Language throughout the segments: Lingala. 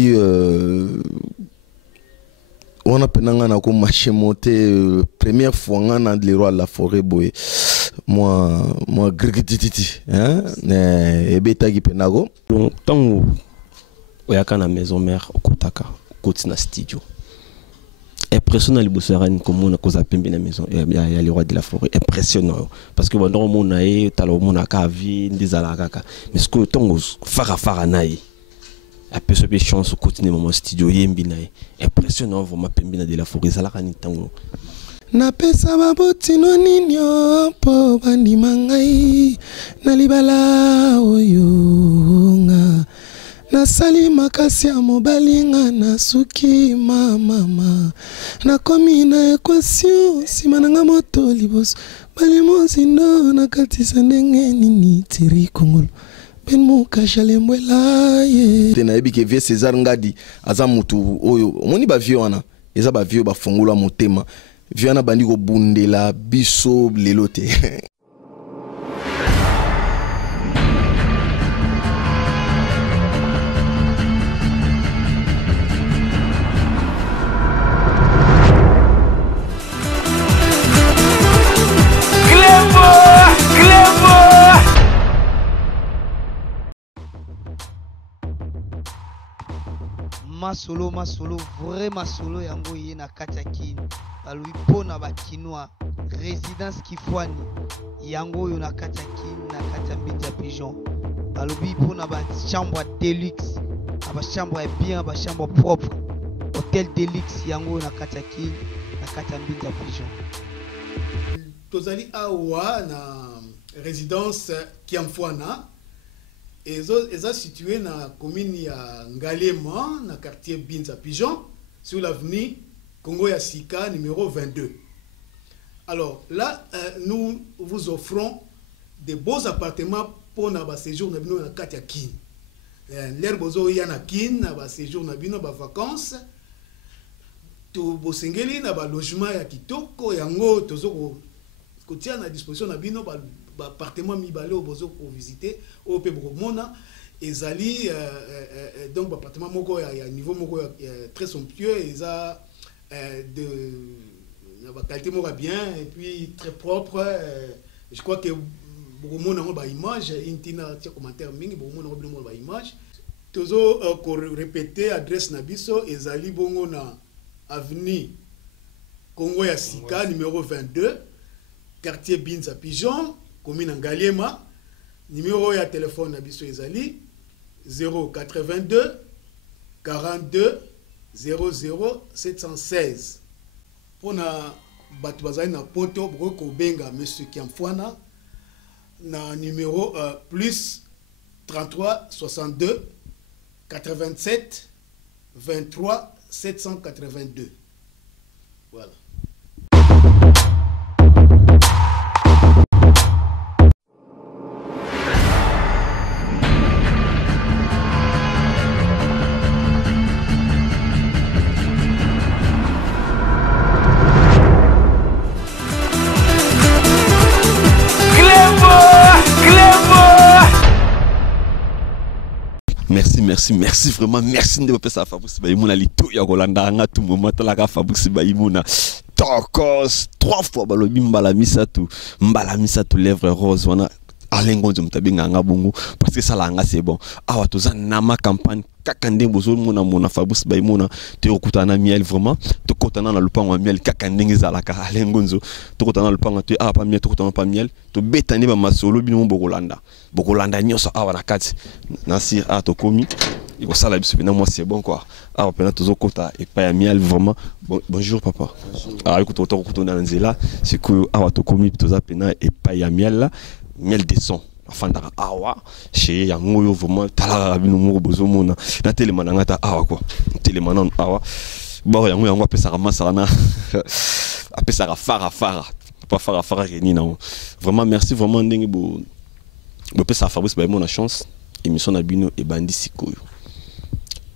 puis on a penanga na ko marché monté première fois on de roi la forêt boy moi grigititi hein et beta qui penago tant oyaka na maison mère okotaka koti na studio impressionnant les bosserani comme on a cause pembe na maison il y a les rois de la forêt impressionnant parce que bon on a eu talo mon aka vie ndizala kaka mais ce que tant fara naï a peu de chance au continuer mon studio yembi naï impressionnant vraiment pembe na de la forêt ça la kani tango na pesa babotino ninyo po bandi mangai na libala oyonga na sali makasi ya mobalinga na suki mama na komi na equation sima nanga moto liboso balimo zindo na katisa ndenge nini tiri kongolo ben muka shalembwela ye tena ebi ke vie César ngadi aza mutu oyo moni ba vie wana eza ba vie ba fongola motema vie wana bandi ko bundela biso lelote masolo vraiment solo yango ye na kati balui pona bakinois résidence Kifwani yango yo na kati na kati mbinza pigeon balobi pona ba chambre deluxe ba chambre bien ba chambre propre hôtel deluxe yango na kati mbinza pigeon tozali awa na résidence Kiamfwana est situé dans la commune de Ngalema, dans le quartier Binza Pigeon, sur l'avenue Congo Yassika, numéro 22. Alors là, nous vous offrons des beaux appartements pour notre séjour dans la Katiakin. L'air bozo yana kin, na séjour na bino ba vacances. To bosengeli na ba logement ya kitoko yango tozo ko tia na disposition na bino ba appartement mibale au bozo pour visiter au Pébromona ezali donc appartement moko ya niveau moko très somptueux eza de la qualité moko bien et puis très propre je crois que Pébromona ba image intina tia commentaire mingi Pébromona ba image tozo ko répéter adresse na biso ezali bongo na avenue Congo ya Sika numéro 22 quartier Binza Pigeon commune Ngalema, numéro de téléphone Nabiso Ezali 082 42 00 716. Pour na batubazai na poto broko benga monsieur Kiamfwana na numéro plus 33 62 87 23 782. Voilà. Merci vraiment merci de ça Fabrice Baïmouna lito ya Rolanda nga tout moment talaka Fabrice Baïmouna tokos 3 fois balobi mbala misatu lèvres rose wana alengo nzomtabinga nga bongo parce que ça la nga c'est bon awa toza nama campagne kakande bozo mona Fabrice Baïmouna te okutana miel vraiment to kotana na lupango miel kakande ngizalaka alengo nzo to kotana lupango te apa miel to kotana pa miel to betani ba masolo bino bokolanda nyoso awa na kati na sir a to komi iko sala biso bina moi c'est bon quoi awa pena tozo kota et pa ya miel vraiment bonjour papa ah écoute to kotona nzela c'est que awa to komi toza pena et pa ya miel là miel de son afandaka awa chez yango yo vraiment tala bino moko bozomona na telemana ngata awa quoi telemana awa bon yango apesaka masaka na apesaka fara pas fara reni na vraiment merci vraiment ndenge bo pesa Fabrice Baïmouna chance émission na bino e bandi sikoyo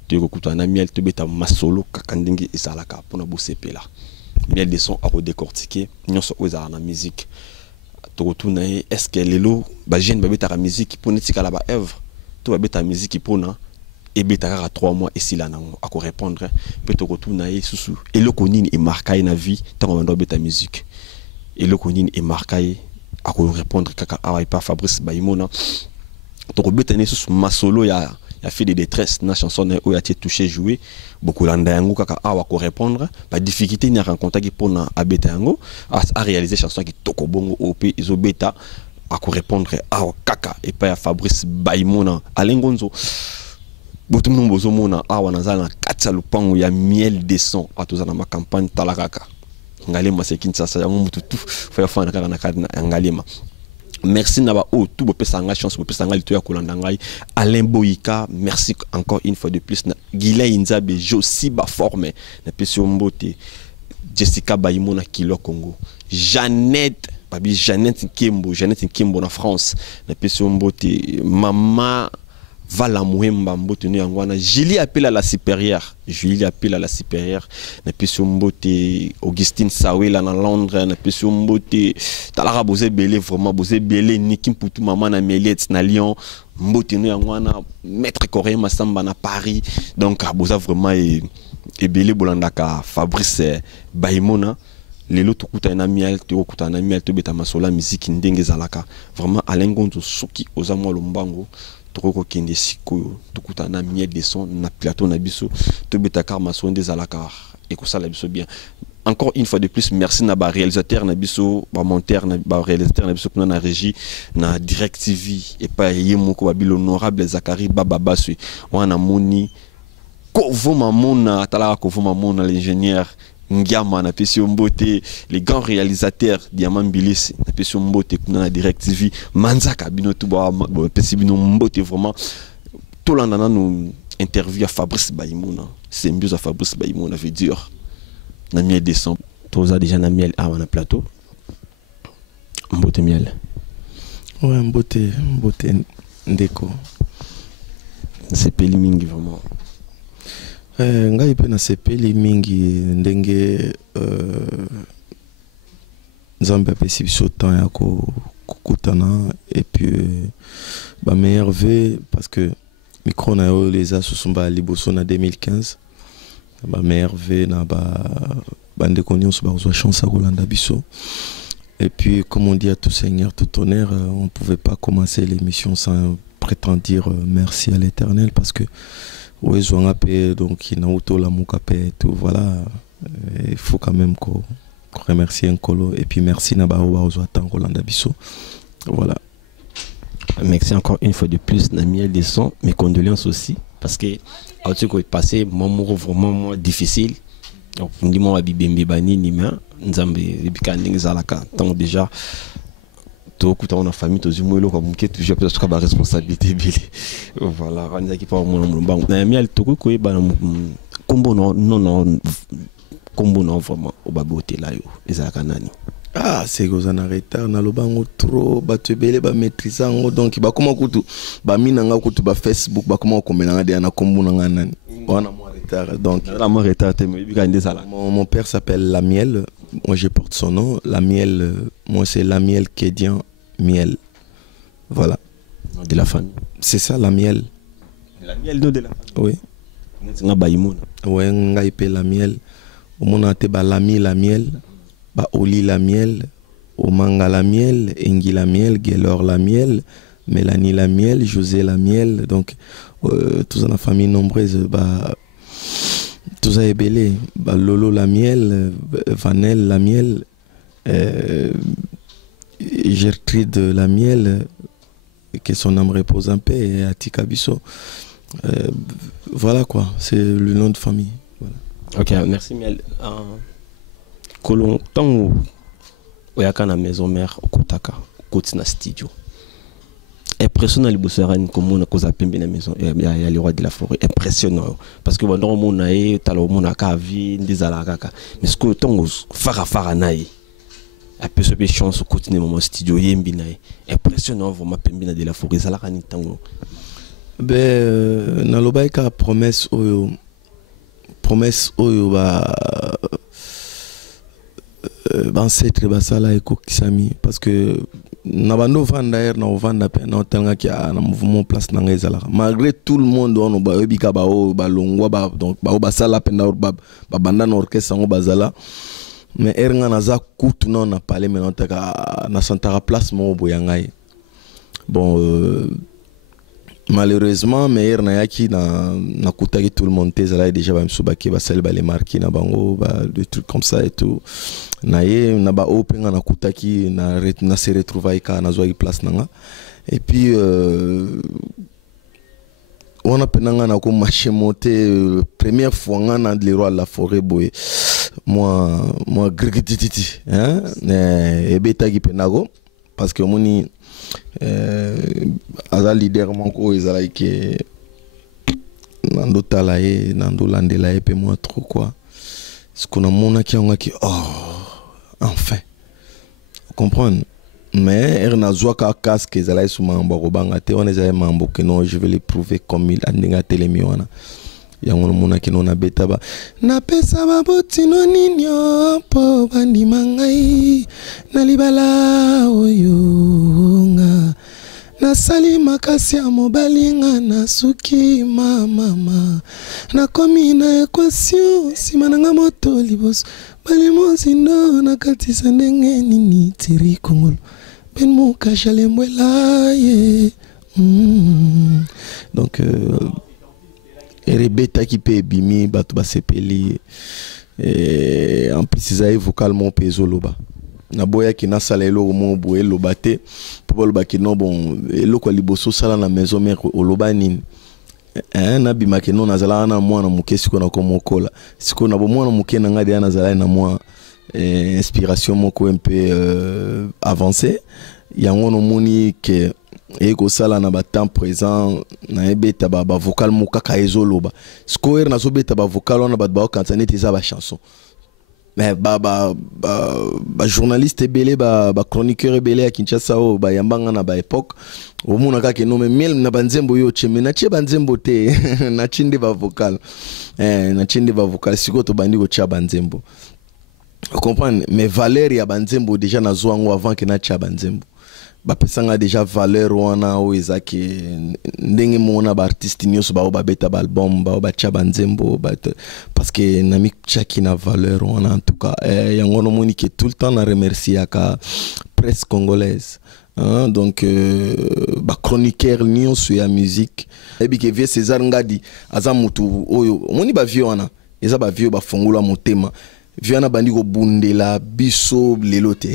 te ko kutana miel te beta masolo kakandenge ezalaka pona bo sepela miel de son à redécortiquer nyonso ozala na musique tokotuna est-ce que lelo ba jeune ba beta musique pour netika la ba œuvre to ba beta musique pour na et betaka 3 mois et si là à quoi répondre peut-être retourner na sous et le konine est marqué na vie tant on doit beta musique et le konine est marqué à quoi répondre kaka awa pas Fabrice Baïmona to beta ne sous ma solo ya fait des détresses na chanson na oya tie touché jouer beaucoup landa yango kaka awa ko répondre pas difficulté ni rencontre qui pour na abeta yango à réaliser chanson qui toko bongo op izo beta à ko répondre awa kaka et pas ya Fabrice Baïmona alengonzo botum bozo mona awa nazana katsa lupango ya miel de son atoza na ma campagne talakaka ngalema sekinsa sa yango mututu fa fa na kaka na ngalema. Merci Naba O, tout le pesanga chance, le pesanga lito ya kolandangai. Alain Boyika, merci encore une fois de plus. Gila Inzabe, Josi Baforme, na pesio mbote. Jessica Baïmona Kilo Congo. Jeannette, babi Jeannette Nkembo na France, na pesio mbote. Mama Vala Mouemba mbote no yangwana. Julie appelle à la supérieure. Na pesio mbote. Augustine Sawela na Londres, na pesio mbote. Talara Bozé Belé, vraiment Bozé Belé, Nikim Poutou Maman na Méliès na Lyon. Mbote no yangwana. Maître Corée Massamba na Paris. Donc Boza vraiment et Belé Bolandaka Fabrice Baïmona. Lelo tokuta na miel, tokuta na miel, to beta masola musique ndenge zalaka. Vraiment Alain Gonzo Suki Ozamwa Lombango. Toko kende sikoyo tokuta na miel de son na plateau na biso to betakar maso des alakar et ko sala biso bien. Encore une fois de plus merci na ba réalisateur na biso ba monteur na ba réalisateur na biso kuna na régie na Direct TV et pas yemoko ba l'honorable Zakari Baba Basui wana moni ko voma mona tala ko voma mona l'ingénieur Ngiama na pesio mbote les grands réalisateurs Diamant Bilis na pesio mbote kuna na Direct TV Manzaka bino tout ba pesio bino mbote vraiment tout l'andana nous interview à Fabrice Baïmona c'est mieux à Fabrice Baïmona veut dire na miel décembre tous a déjà na miel à na plateau mbote miel ouais mbote ndeko c'est peli mingi vraiment. Ngai pe na sepeli mingi ndenge nzambe apesi biso temps ya kokutana et puis ba meilleur vœu parce que micro na yo les asusumba liboso na 2015 ba meilleur vœu na ba ndeko nyonso ba chance à kolanda biso et puis comme on dit à tout seigneur tout honneur on pouvait pas commencer l'émission sans prétendre dire merci à l'Éternel parce que oui, donc il a tout voilà, il faut quand même qu'on remercie un colo et puis merci Nabao Rolanda Bisso. Voilà. Merci encore une fois de plus Namiel des sons, mes condoléances aussi parce que à ce qui est passé, moment vraiment difficile. Donc dis-moi Bibembe Bani Nima, Nzambe Bikanding Zalaka, donc déjà tout on a famille tous les comme qui toujours peut être responsabilité voilà on a qui pas mon mais miel tout ko ba combo non combo non vraiment au baboté là yo ezaka nani ah c'est que en retard na lobango trop ba tebele ba maîtriser ngo donc ba comment kutu ba minanga kutu ba Facebook ba comment komelanga de na combo na nani on a moins retard donc la moins retard mon père s'appelle Lamiel. Moi je porte son nom, Lamiel, moi c'est Lamiel Kédian Miel. Voilà. De la famille. C'est ça Lamiel. Lamiel de la famille. Oui. Oui, on a appelé Lamiel. On a appelé Lami Lamiel, Oli Lamiel, Omanga Lamiel, Engi Lamiel, Gelor Lamiel, Mélanie Lamiel, José Lamiel. Donc tous dans la famille nombreuse. Tous à Ebélé, Lolo Lamiel, Vanel Lamiel, Gertrude Lamiel, que son âme repose en paix, et Atika Bisso. Voilà quoi, c'est le nom de famille. Voilà. Ok, merci Miel. Kolon, tant où y a qu'à la maison mère, au Kotaka, au Kotina studio. Impressionnant les bosserans comme on a causé pembe na maison il y a les rois de la forêt impressionnant parce que pendant mon aïe talo mon akavi des alakaka mais ce que ton fara naï a peu ce chance au continuer mon studio yembi naï impressionnant vraiment pembe na de la forêt zalaka ni tango ben na lobaika promesse oyo ba ancêtre basala eko kisami parce que na bando vanda air na vanda pe na telanga ki na mouvement place na ngezala malgré tout le monde on ba ebika ba o ba longwa ba donc ba o ba sala penda ba banda na orchestre ngo bazala mais air nga na za kutu na na parler maintenant taka na santara place mo boyangai bon malheureusement mais air na yaki na kutaki tout le monde tezala déjà ba msubaki ba sel ba les marqués na bango ba des trucs comme ça et tout na ye na ba openga na kutaki na se retrouver ka na zwa place nanga et puis on a penanga na ko marché monter première fois ngana de roi de la forêt boy moi grigititi hein et betagi penago parce que moni aza leader manko ezala ke nando talaye nando landela e pe moi trop quoi ce qu'on a mona ki on ki enfin comprendre mais erna zoaka casque ezala suma mbako banga te on ezala mambo que non je vais le prouver comme il andinga telemiona yango mona ki non abeta ba na pesa ba botino ninyo po bandi mangai na libala oyonga na sali makasi ya mobalinga na suki mama na komi na equation sima nanga moto liboso bali mozindo na katisa ndenge nini tiri kongolo ben muka jalembwela ye donc Rebeta qui peut bimi batu ba sepeli et en plus ils avaient vocalement peso loba na boya ki na sala elo mo bo elo bate pour loba ki non bon elo ko liboso sala na maison mère oloba nini na bima ki non nazala na mwana muke siko na komokola siko na bo mwana muke na ngadi na zala na moi inspiration moko un peu avancé yango no moni que et ko sala na ba temps présent na ebeta ba vocal moka ka ezoloba scorer na zobeta ba vocal on ba ba kantane teza ba chanson mais ba journaliste belé ba chroniqueur belé à Kinshasa o ba yambanga na ba époque o mona ka ke no mais mel na banzembo yo cheme na che banzembo te na chinde ba vocal na chinde ba vocal siko to bandi ko cha banzembo comprendre mais valeur ya banzembo déjà na zoango avant que na cha banzembo bapesanga déjà valeur wana o ezaki ndenge mona ba artiste nyonso ba beta ba album ba cha banzembo parce que nami chaki na valeur wana en tout cas yango no moni que tout le temps na remercier aka presse congolaise hein, donc ba chroniqueur nyonso ya musique et bi ke vie César Ngadi aza mutu oyo moni ba vie wana eza ba vie ba fongola motema viana bandiko bundela biso lelote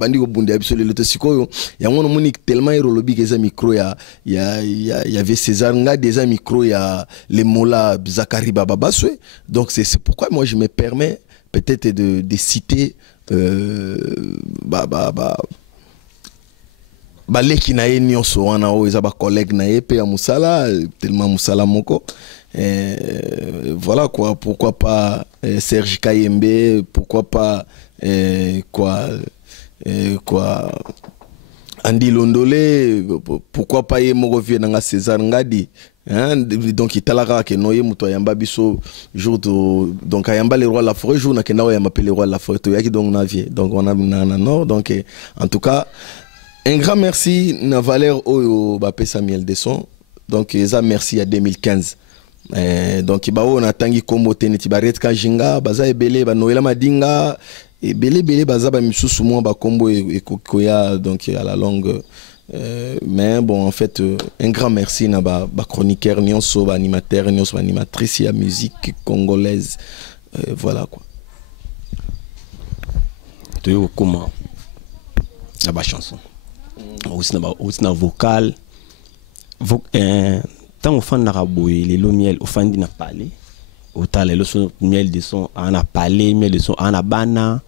bandiko bundela biso lelote sikoyo yango no moni tellement irolobi que za micro ya ve César nga déjà micro ya les mola Zakari Baba Baswe donc c'est pourquoi moi je me permets peut-être de citer leki na ye nyonso wana o eza ba collègue na ye pe ya musala tellement musala moko voilà quoi, pourquoi pas Serge Kayembe, pourquoi pas Andy Londolé, pourquoi pas Yemorovie Nanga César Ngadi, hein, donc il talara que noye muto yamba biso jour donc ayamba les rois de la forêt jour na kena yamba les rois de la forêt to yaki donc navier donc on a na nord donc en tout cas un grand merci na Valère Oyo Bapé Samuel Desson donc ça merci à 2015. Donc on a tangi kombo teneti baret ka jinga baza ebele ba noela madinga ebele baza ba misusu mo ba kombo ekokoya donc à la longue mais bon en fait un grand merci na ba chroniqueur nyonso ba animateur nyonso ba animatrice ya musique congolaise voilà quoi to comment na ba chanson aussi na vocal tant au fond de la boue, les miel au fond de parler, autant les miel de son en a parlé, miel de son en a bana.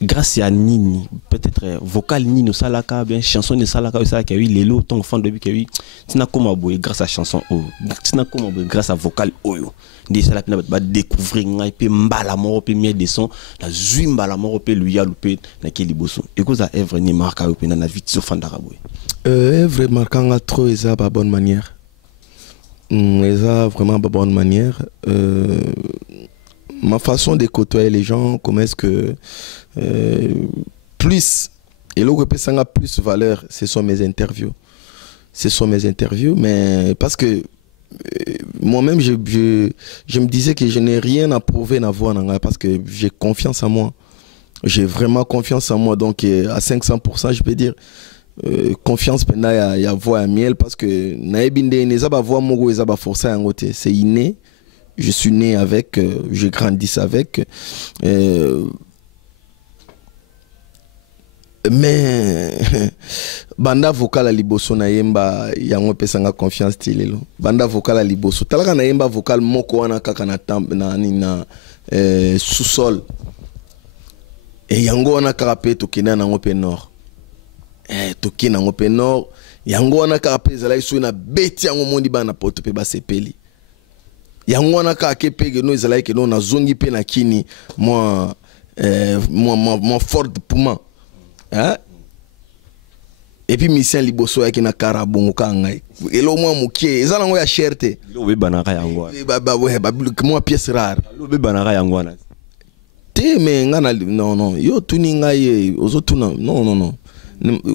Grâce à Nini, peut-être vocal Nini Salaka, bien chanson de Salaka, ça qui a eu les lots, tant au fond de lui, tu n'as comme boue grâce à chanson, tu n'as comme grâce à vocal oyo. Des salapes va découvrir un peu mbala mort peu miel de son, la zuimba la mort peu lui a loupé na keli bosso. Et cause à Evre ni marque au peu na vite au fond de la boue. Evre marquant à trop et ça pas bonne manière. Ça vraiment pas bonne manière. Ma façon de côtoyer les gens, comment est-ce que plus Et là, ça a plus valeur, ce sont mes interviews. Ce sont mes interviews, mais parce que moi-même, je me disais que je n'ai rien à prouver dans voix, parce que j'ai confiance en moi. J'ai vraiment confiance en moi. Donc, à 500%, je peux dire, confiance, il y a voix à miel, parce que c'est inné. Je suis né avec, je grandis avec. Mais banda vocal à liboso na yemba yango pesanga confiance tilelo banda vocal à liboso talaka na yemba vocal moko wana kaka na sous-sol et yango wana kaka pe tokina na ngope nord tokina ngope nord yango wana kaka pe zala iso na beti yango mondi bana poto pe basepeli yango wana kaka ke pege no ezala ke no na zongi pe na kini moi fort poumon. Hein? Et puis mission liboso yaki na karabongo kangai elo mwa mukie ezala ngo ya cherté lo be banaka yango moi pièce rare lo be banaka yango na te me ngana non yo tuni ngai ozo tuna non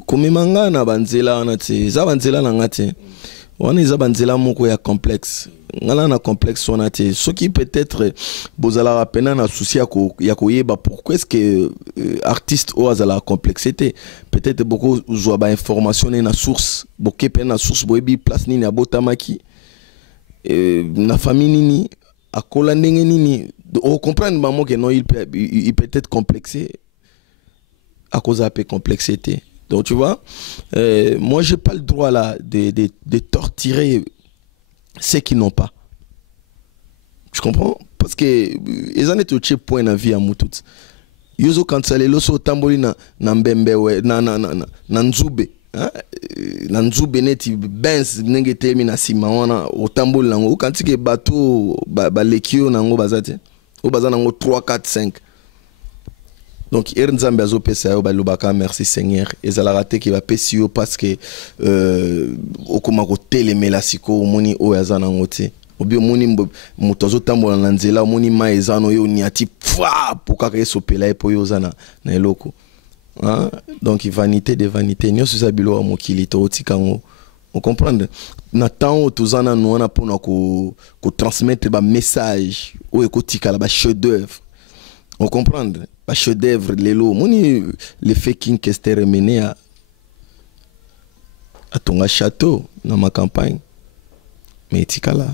komema nga na banzela wana te za banzela na ngate wana eza banzela moko ya complexe ngala na complexe wana te soki peut-être bozala rapena na souci ya koyeba pourquoi est-ce que artiste o azala complexité peut-être beaucoup zwa ba information na source boke pe na source boyebi place nini abotamaki na famille nini akola ndenge nini on comprendre maman que non il peut être complexé à cause de la complexité. Donc tu vois, moi j'ai pas le droit là de torturer ceux qui n'ont pas. Tu comprends? Parce que ils en étaient au point dans vie à moutout. Yozo kansale loso tamboli na mbembe we na nzube. Na nzube neti benz nenge temi na sima wana o tamboli nango ukantike bato ba lekio nango bazate. O bazana nango 3 4 5. Donc, Ernzambe azo pesa yo balubaka merci Seigneur. Ezala raté qui va pesi yo parce que okoma ko telemela siko moni o yazana ngote. Obi moni mutozo tambola na nzela moni ma ezano yo niati pwa pokaka esopela epo yo zana na eloko. Hein? Donc vanité de vanité nyoso za bilo wa mokili to otikango. On comprend na temps tozana nwana pona ko transmettre ba message o ekotika ba chef d'œuvre. On comprend pas chef d'œuvre lelo moni le fait King Kester mené à Tonga château dans ma campagne mais tikala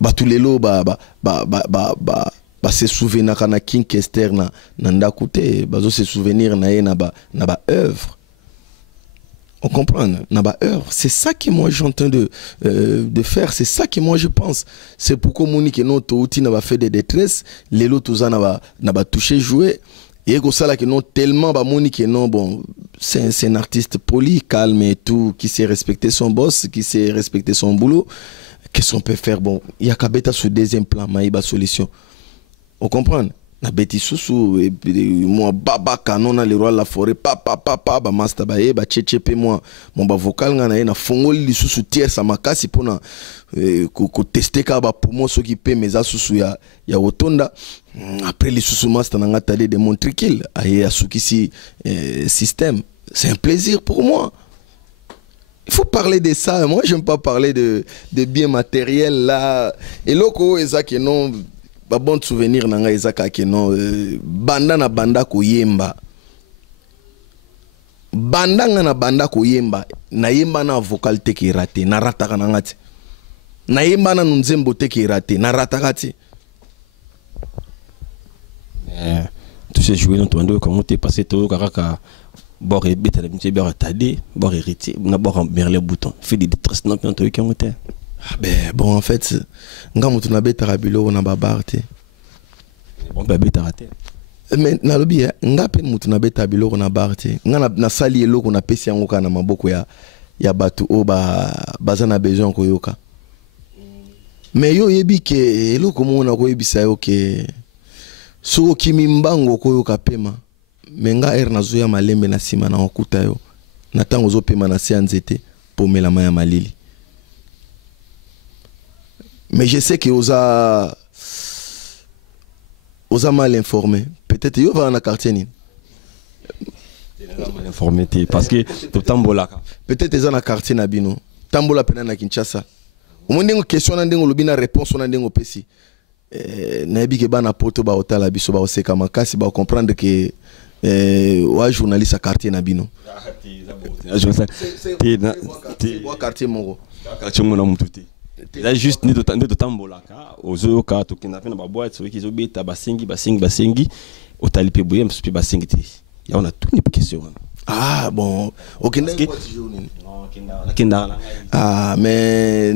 ba tout lelo ba se souvenir kana King Kester na ndakute bazo se souvenir na ye na ba œuvre. On comprend, c'est ça que moi j'entends de faire, c'est ça que moi je pense. C'est pourquoi Monique non touti n'a pas fait de détresse, les lots n'a pas touché joué et que ça là que non tellement bah Monique non bon, c'est un artiste poli, calme et tout, qui sait respecter son boss, qui sait respecter son boulot. Qu'est-ce qu'on peut faire bon, il y a qu'à bêta sur deuxième plan, maïba solution. On comprend. Na beti susu et moi baba canon na le roi la forêt papa ba master ba e ba chechepe moi mon ba vocal ngana na fongoli li susu tiers sa makasi pona ko tester ka ba pour moi ce qui peut mes asusu ya otonda après li susu master na ngata de montrer qu'il aye asukisi système. C'est un plaisir pour moi. Il faut parler de ça. Moi j'aime pas parler de biens matériels là et loko ezaki non ba bon souvenir nanga ezaka ke non banda na banda ko yemba banda na banda ko yemba na yemba na vocal te ki raté na rataka na ngati na yemba na nzembo te ki raté na rataka ti tous ces joueurs n'ont comment t'es passé tout kaka bord et bête de bord tadé bord héritier na bord merle bouton fait des détresse non puis on te ah ben bon en fait nga mutu na beta rabilo na babarte bon ba beta raté mais na lobi nga pe mutu na beta bilo na barte nga na sali eloko na pesi yango kana maboko ya batu o bazana besoin ko yoka mais yo yebi ke eloko mona ko yebisa yo ke so kimi mbango ko yoka pema mais nga na zoya malembe na sima na okuta yo na tango zo pema na se nzete pomela maya malili. Mais je sais que osa mal informé. Peut-être yo va dans quartier ni. informé parce que tout tambola peut-être eza na quartier na bino tambola pena na Kinshasa omondengo question na ndengo lobina réponse na ndengo pesi na yebi ke bana poto ba otala biso ba oseka makasi ba comprendre que wa journaliste à quartier na bino c'est quartier moko quartier mona mututi là juste ni de tambola ka ozo ka to kina pena ba boîte so ki zo beta basengi otalipe boye msupi basengi te ya on a tout une question. Ah bon, ok. Ah mais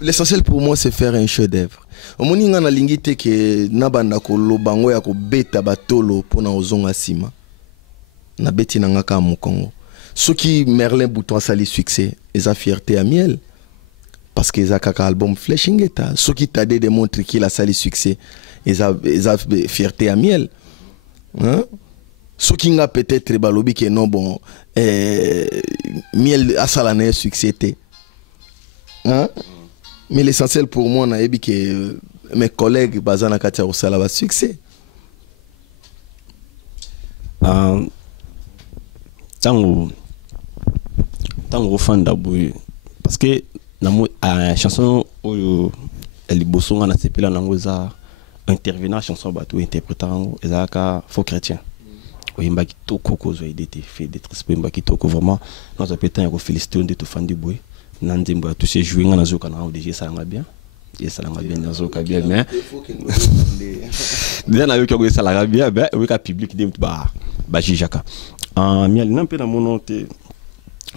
l'essentiel pour moi c'est faire un chef-d'œuvre. Omoni nga na lingite ke nabanda ko lobango ya ko beta batolo pona ozonga sima. Na beti na nga ka Mukongo. Soki Merlin Bouton sali succès, eza fierté à miel. Parce que eza kaka album Fleshingeta. Soki Tade démontre qu'il a sali succès. Ils ont fierté à miel. Hein? Ce qui a peut-être balobi que non bon miel a salané succès. Hein? Mais l'essentiel pour moi on a dit que mes collègues bazana katia osala ba succès. Tango fan d'abou parce que la chanson elle est bossonga na sepela nangoza intervenant chanson bateau interprétant ezaka faux chrétien oyemba kitoko kozo edete fait d'être oyemba kitoko vraiment nous appétant ya ko féliciter de tout fan du boy nanzembo ya toucher jouer nga nazoka na ODG salanga bien nazoka bien mais déjà na yo ko salanga bien ben oui ka public dem ba jijaka miel nampe na mononté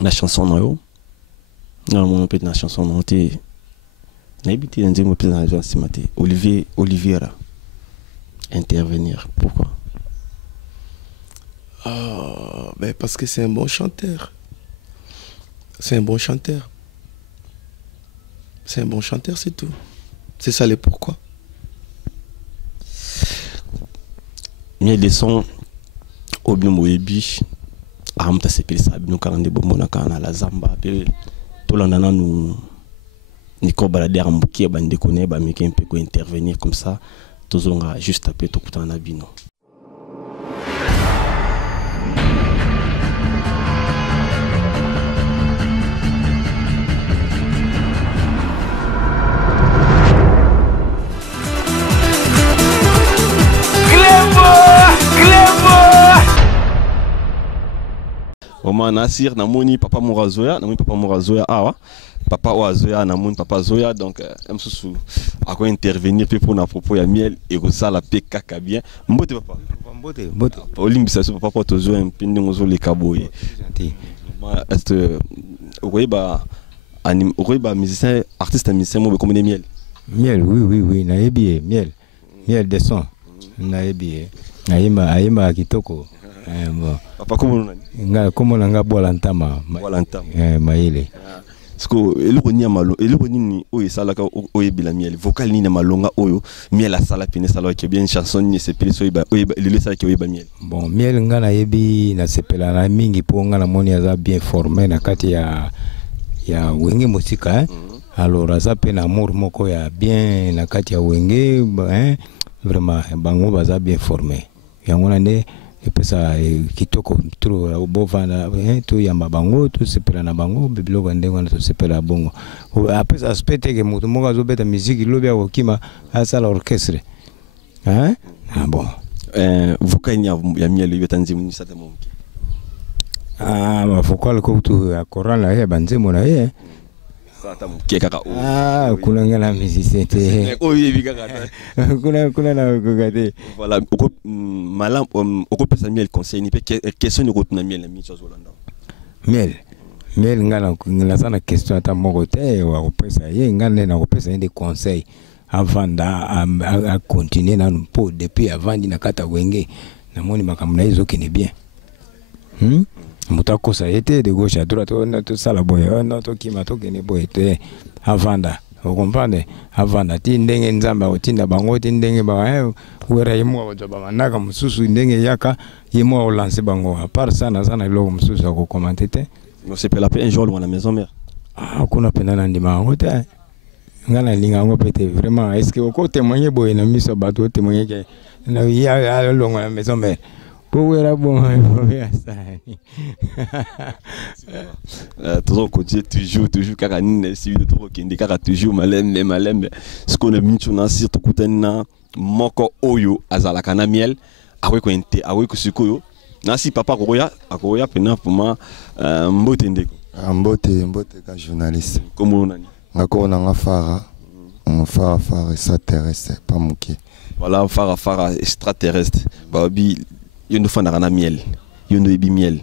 la chanson na yo na mononté na chanson na te na habité nzembo pe na agence maté Oliviera intervenir. Pourquoi? Ben parce que c'est un bon chanteur. C'est un bon chanteur. C'est un bon chanteur, c'est tout. C'est ça le pourquoi. Mais les sons au bien moyebi amta sepeli sa bino karande bomona kana la zamba pe to landana nous ni ko balader mbuki ba ndekone ba meke mpe ko intervenir comme ça. Tozonga juste après tout kutana bino. Oma Nasir namoni papa Morazoya awa papa Oazoya namoni papa Zoya donc msusu ako intervenir pe pour na propos ya miel et ça la pe kaka bien mbote papa mbote olimbisa so papa tozo mpinde ngozo le kaboye est okoyeba musicien artiste musicien mo comme des miel oui naebi miel de son naebi ayima kitoko. Papa comment nga bolantama maile parce que eloko malo eloko nini oyo salaka oyebila miel vocal nini malonga oyo miel asala pene sala ke bien chanson ni sepeli so oyeba lelo sala ke oyeba miel bon miel nga na yebi na sepela na mingi po nga na moni aza bien formé na kati ya wenge musika alors aza pe na amour moko ya bien na kati ya wenge vraiment bango baza bien formé yango na nde epesa kitoko trop bovana to yamba bango to sepela na bango bibilo bande wana to sepela bongo apesa aspect que mutu moko azobeta musique lobi ya kokima asala orchestre bon vocal ya miel yota nzimu sata monki ba vocal ko tu ya choral la ya banzemo na ye sata monki kaka kuna ngala musicien te oyebi kaka kuna na kokate voilà malam oko pesa miel conseil ni pe question ni kotuna miel na miso zolanda miel ngala sana question ata moko te wa kopesa ye ngane na kopesa des conseils avant à continuer na po depuis avant dina kata wenge na moni makamna hizo kene bien mutako sa été de gauche à droite on a tout ça la boye on a tout qui m'a tout kene boye te avant da vous comprenez avant da tindenge nzamba otinda bango tindenge ba wera yimo ojoba manaka mususu ndenge yaka yimo lancer bango à part ça na sana lo mususu ko commenter te on se pela pe un jour dans la maison mère kuna pena na ndima ngote ngana linga ngo pete vraiment est-ce que ko témoigner boy na miso bato témoigner que na ya longo na maison mais pour era bon ça toujours continuer toujours kaka nne si de trop kende kaka toujours malem ce qu'on a mis sur na site kutana moko oyo azalaka na miel awe ko ente awe ko sikoyo na si papa akoya pena pour moi mbote ndeko mbote ka journaliste comme on nani ngako na ngafara fara extraterrestre pas muke voilà fara extraterrestre babi yondo fana na miel yondo ebi miel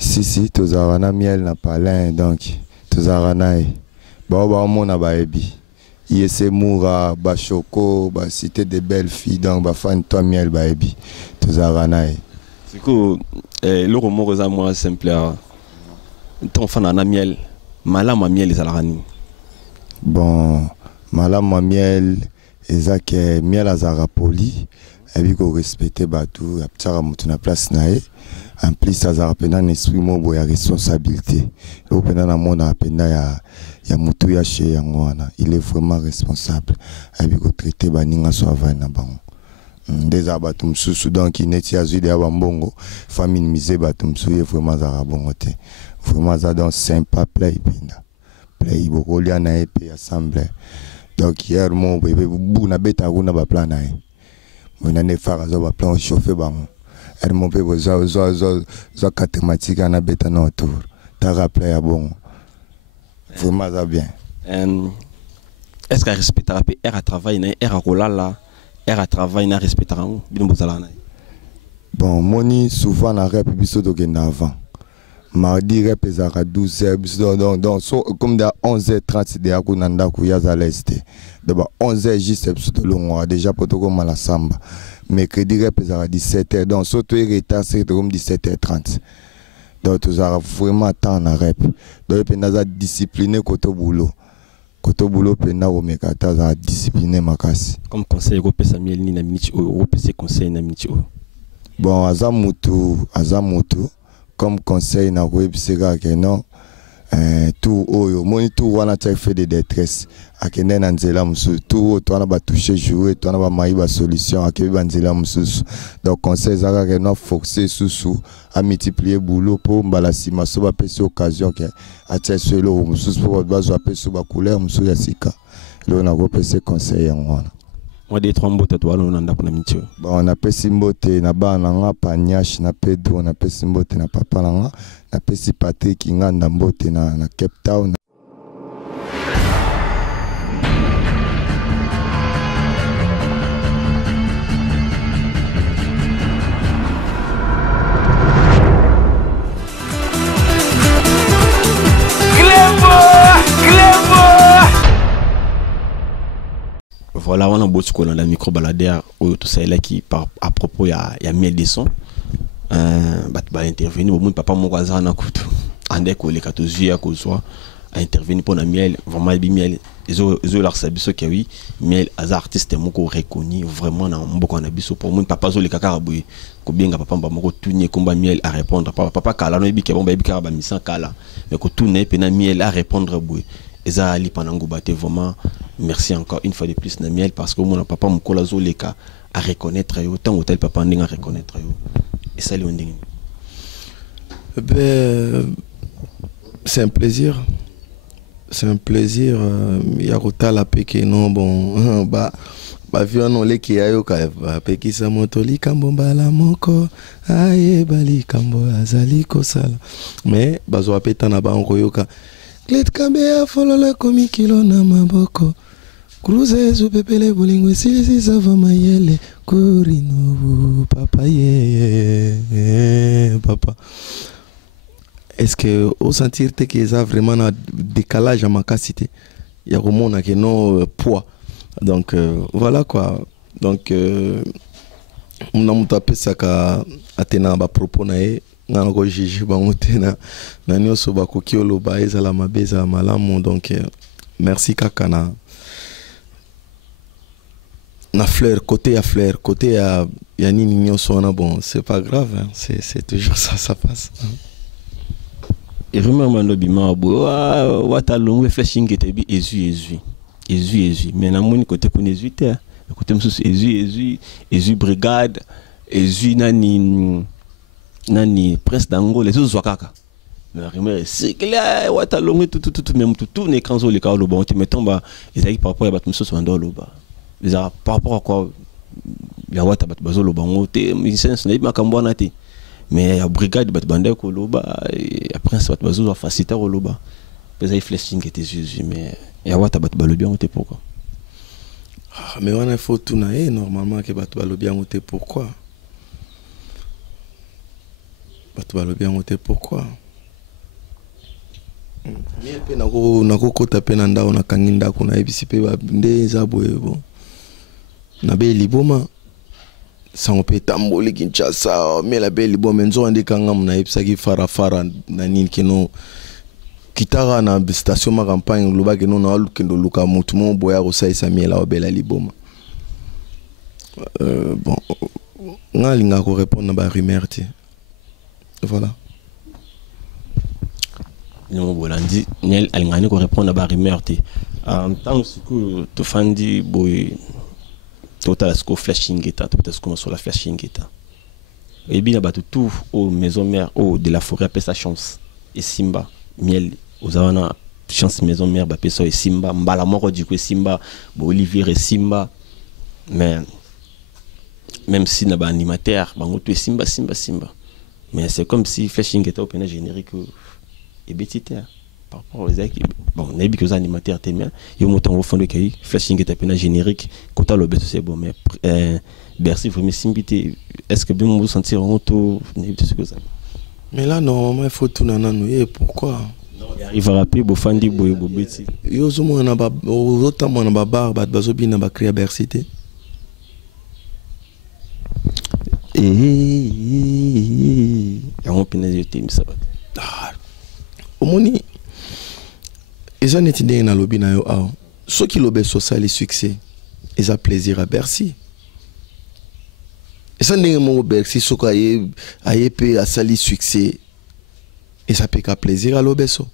si tozara na miel na palin donc tozara na ba mona ba ebi yese moura ba choko ba cité de belles filles donc ba fan toi miel ba ebi tozara na c'est que le romo za moi simple ton fana na miel malama miel ezalani bon malama miel ezake miel azara poli et ko respecter batou aptara mutu na place nae en plus azara pena un esprit mo ya responsabilité le pena na mona pena ya mutu ya chez yangwana il est vraiment responsable et ko traiter baninga so avana bango des abatum susu donc ineti azuli ya bambongo famille misé batum suye vraiment azara bongo te vraiment ça donc sympa play pinda play beaucoup lia na épée assemblée donc hier mon bébé bu na beta kuna ba plan na on a ne faire ça ba plan chauffer ba elle mon bébé zo mathématique na beta na autour ta rappelé à bon vraiment ça bien est-ce qu'elle respectera pe à travail na à kolala à travail na respectera bien bozala na bon moni souvent na rep biso to genda avant mardi rep ezaka 12h donc so comme da 11h30 de akunanda ku ya za l'est de ba 11h juste de longo déjà potoko mala samba mercredi rep ezaka 17h donc so to retard c'est comme 17h30 donc tu as vraiment temps na rep donc penaza discipliné koto boulot pena o mekata za discipliné makasi comme conseil ko pesa miel ni na minute o pesa conseil na minute o bon azamutu comme conseil na websega que non tout oyo moni tout wana tcha fait de détresse akende na nzela musu tout to na ba toucher jouer to na ba mai ba solution akebe ba nzela musu donc conseil zaka que non forcer susu à multiplier boulot pour mbala sima so ba pesi occasion que atcha selo musu pour ba zo pesi ba couleur musu ya sika lo na ko pesi conseil ngona moi des trois mbote to wana nda kuna mitio bon na pesi mbote na bana nga panyash na Pedro na pesi mbote na papa nga na pesi Patrick nganda mbote na Cape Town. Voilà, on a beaucoup de la micro baladère où tout ça est là qui à propos il y a miel de son bah intervenir bon papa mon voisin na kutu ande ko les 14 juillet ko soit à intervenir pour la miel vraiment bi miel ils leur sabiso que oui miel as artiste moko reconnu vraiment na mboko na biso pour mon papa zo le kaka boy ko benga papa moko tourner combat miel à répondre papa kala no bi ke bon ba bi kara ba misan kala mais ko tourner pe na miel à répondre boy eza ali panango baté vraiment merci encore une fois de plus na miel parce que mon papa mkola zo le ka à reconnaître yo tant hôtel papa ndinga à reconnaître yo et ça le ndinga c'est un plaisir ya kotala peke non bon ba vieux non le ki ayo ka peki sa motoli kambo bala moko aye bali kambo azali kosala mais bazo apeta na ba ngoyoka Clet kabea folola komi kilo na maboko Cruze zu pepele bolingo silisi sava mayele Korino papa papa. Est-ce que au sentir que ça vraiment un décalage à ma capacité il y a vraiment un non poids donc voilà quoi donc on a monté ça ka atena ba propos nae ngana ko jiji bango tena na nyoso ba ko kiolo ba ezala mabeza malamu donc merci kaka na fleur côté à nini nyoso na bon c'est pas grave hein, c'est toujours ça passe et vraiment mando bima bo wata longue flashing était bi ezu ezui mais na moni côté qu'on ezui te côté mususu ezui brigade ezui nani presse d'Angola les autres kaka mais rumeur c'est clair wata longue tout même tout ne quand les cas le bon mettons ba ezaki par rapport à batmuso sondo lo ba déjà par rapport à quoi ya wata bat bazo lo bango te musicien ce n'est pas makambo na te mais la brigade bat bande ko lo ba après ça bat bazo faciliter lo ba peut-être flashing était juste mais ya wata bat balo bien te pourquoi mais on a faut tout na normalement que bat balo bien te pourquoi bat balo bien te pourquoi mais pe nako kota pe na ndao na kanginda kuna ebisi pe ba nde za boyebo na be liboma sango pe tamboli Kinshasa mais la be liboma nzo ande kangam na ebisaki fara na nini kino kitara na station ma campagne loba ke no na lukendo luka mutu mo boya ko sa isa miela obela liboma bon ngalinga ko répondre na ba rumeur te voilà. Non, bolandi Niel alingani ko répondre à ba rumeur te en tant que to fandi boy total ce flashing eta to peut-être comment sur la flashing eta et bien ba tout au maison mère au de la forêt appelle sa chance et Simba miel aux avana chance maison mère ba peso et Simba mbala moko du coup Simba bo Olivier et Simba mais même si na ba animateur bango to Simba mais c'est comme si flashing eta au pénal générique et bétité par rapport aux équipes bon on a vu que les animateurs étaient bien ils ont au fond de cahier flashing est un générique quand le bête c'est bon mais Bercy vraiment simbité est-ce que bien vous sentir en auto mais là normalement il faut tout nananouiller pourquoi non il arrive à rappeler bo fandi bo beti yo zo mo na ba autant mo na ba bar ba bazo bi na ba créer Bercy té on pénètre le thème ça omoni eza neti ndenge na lobi na yo awa soki lobeso osali succès eza plaisir à Bercy eza ndenge moko Bercy soki aye mpe asali succès eza mpe ka plaisir à lobeso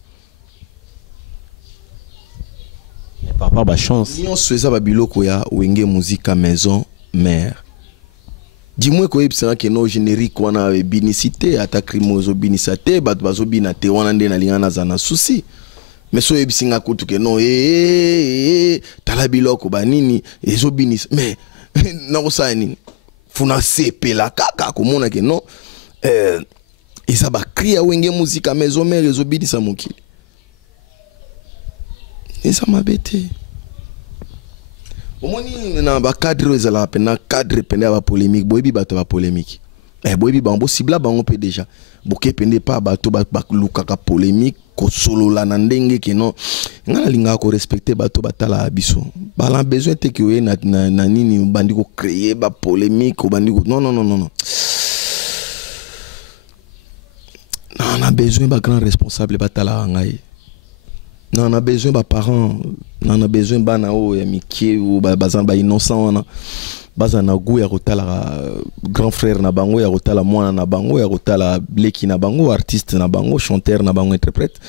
par rapport ba chance nyonso eza babiloko ya wenge muzika maison mère dis-moi que c'est que no générique wana binicité attaque mozo binicité bat bazo binate wana nde na lingana zana souci mais so ebisinga kutu ke no tala biloko banini ezo binis mais na kosa nini funa sepela kaka komona ke no eza ba cria wenge musique maison mère ezo binisa mokili eza mabete omoni na ba cadre ezala pena cadre pena ba polémique boyebi bato ba polémique boyebi bango cibla bango pe déjà boke pende pa bato ba lukaka polémique ko solola na ndenge ke no ngana linga ko respecter bato batala biso bala besoin te que na nini bandi ko créer ba polémique bandi ko non on a besoin ba grand responsable batala ngai non, on a besoin de parents, on a besoin de banao et miké ou bazan ba innocent wana bazan na goût ya rotala grand frère na bango ya rotala mwana na bango ya rotala bleki na bango artiste na bango chanteur na bango interprète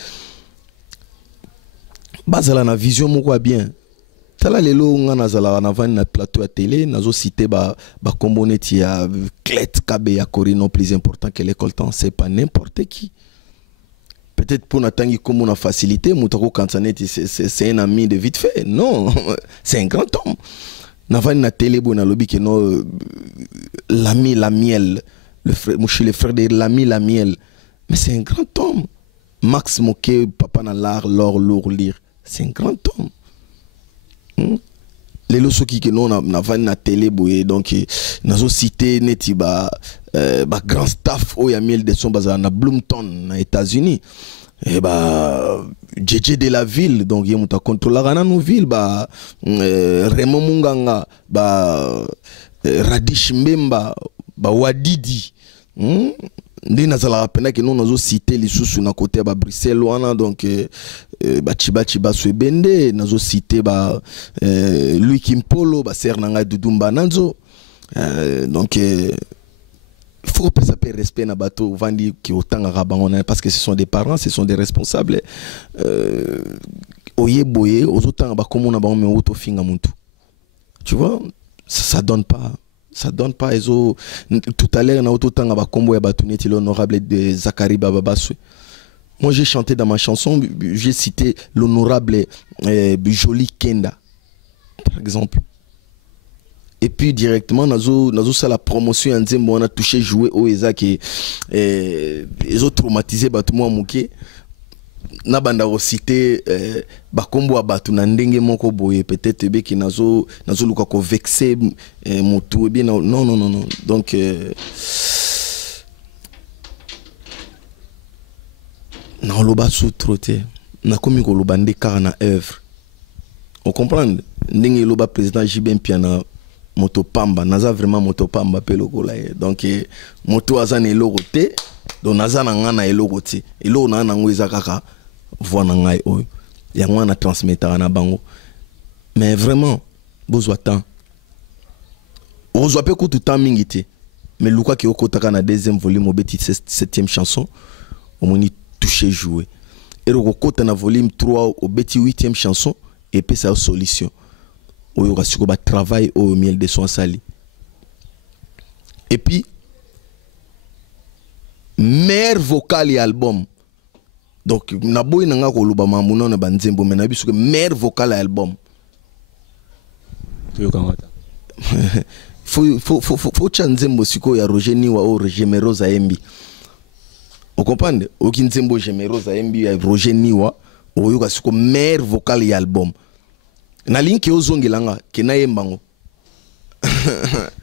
bazala na vision moko bien tala lelo ngana zala na vani na plateau à télé nazo cité ba comboneti ya Clet Kabe ya Corino plus important que l'école temps c'est pas n'importe qui. Peut-être pour n'attendre comme on a facilité, Moutako Kansanet c'est un ami de vite fait. Non, c'est un grand homme. N'avant na télé bon na lobby que non l'ami la miel, le frère, le frère de l'ami la miel. Mais c'est un grand homme. Max Moké, papa na l'art, l'or lourd lire. C'est un grand homme. Les loso qui que non n'avant na télé boye donc nazo cité neti ba grand staff au ya miel de son bazar na Bloomington na États-Unis et JJ de la ville donc il muta contrôler na nos ville Raymond Munganga Radish Mbemba Wadidi ndi nazala pena que nous nazo cité les sous na côté ba Bruxelles wana donc chiba swebende nazo cité Louis Kimpolo ser nanga Dudumba nanzo donc il faut que ça paie respect na bateau vandi qui autant rabango parce que ce sont des parents, ce sont des responsables oye boye ozotanga ba komona ba me auto finga muntu. Tu vois, ça donne pas. Ça donne pas. Tout à l'heure, on a autant de combo et batuneti l'honorable de Zachary Bababaswe. Moi, j'ai chanté dans ma chanson, j'ai cité l'honorable Joli Kenda, par exemple. Et puis directement, nazo ça la promotion en disant on a touché jouer au Eza qui ils ont traumatisé batumwa muke. Na banda cité bakombo abatu na ndenge moko boye peut-être be ki nazo luka ko vexer mutu bien non donc na loba sous troté na komi ko loba nde car na œuvre on comprend ndenge loba président Jibin Piana moto pamba naza vraiment moto pamba pe lokola donc moto azana eloroté donc naza na ngana eloroté elo na nango ezakaka voix ngai oyo yango na transmettre na bango mais vraiment besoin temps ozwa pe ko tout temps mingité mais luka ki okotaka na deuxième volume au petit septième chanson au moni toucher jouer et okota na volume 3 au petit huitième chanson et puis ça solution oyo kasiko ba travail au miel de son sali et puis meilleur vocal et album. Donc, naboy nanga ko luba mamuno na banzembo mais na biso que meilleur vocal à album. Faut chanzembo siko ya Roger Niwa o Gemerosa Embi. Vous comprenez? Aucun nzembo Gemerosa Embi ya Roger Niwa o yoka siko meilleur vocal et album. Na link yo zongelanga ke na yembango.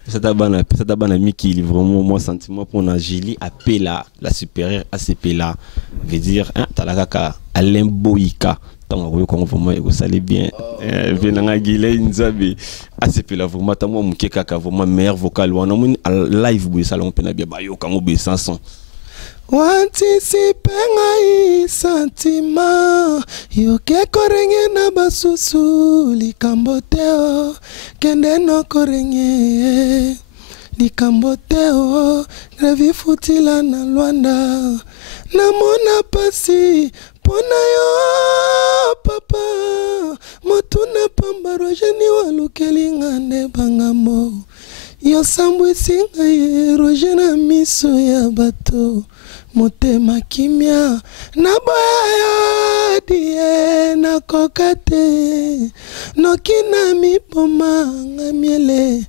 Ça d'abord Miki il vraiment mon sentiment pour Najili appelle la supérieure ACP là veut dire hein talaka Alain Boyika donc on vraiment vous allez bien venanga gile nzabe ACP là vraiment tamo mukeka ka vraiment meilleur vocal on a live boy salon pena bien bayo kango be sanson wantisipe ngai sentiment yoke korenge na basusu likambo teo kende no korenge likambo teo gravi futila na Luanda namona pasi pona yo papa motuna pamba rojeni walukeli ngande bangambo yo sambwisi ngai roje na miso ya bato motema kimia na boya die na kokate nokina mipoma ngamiele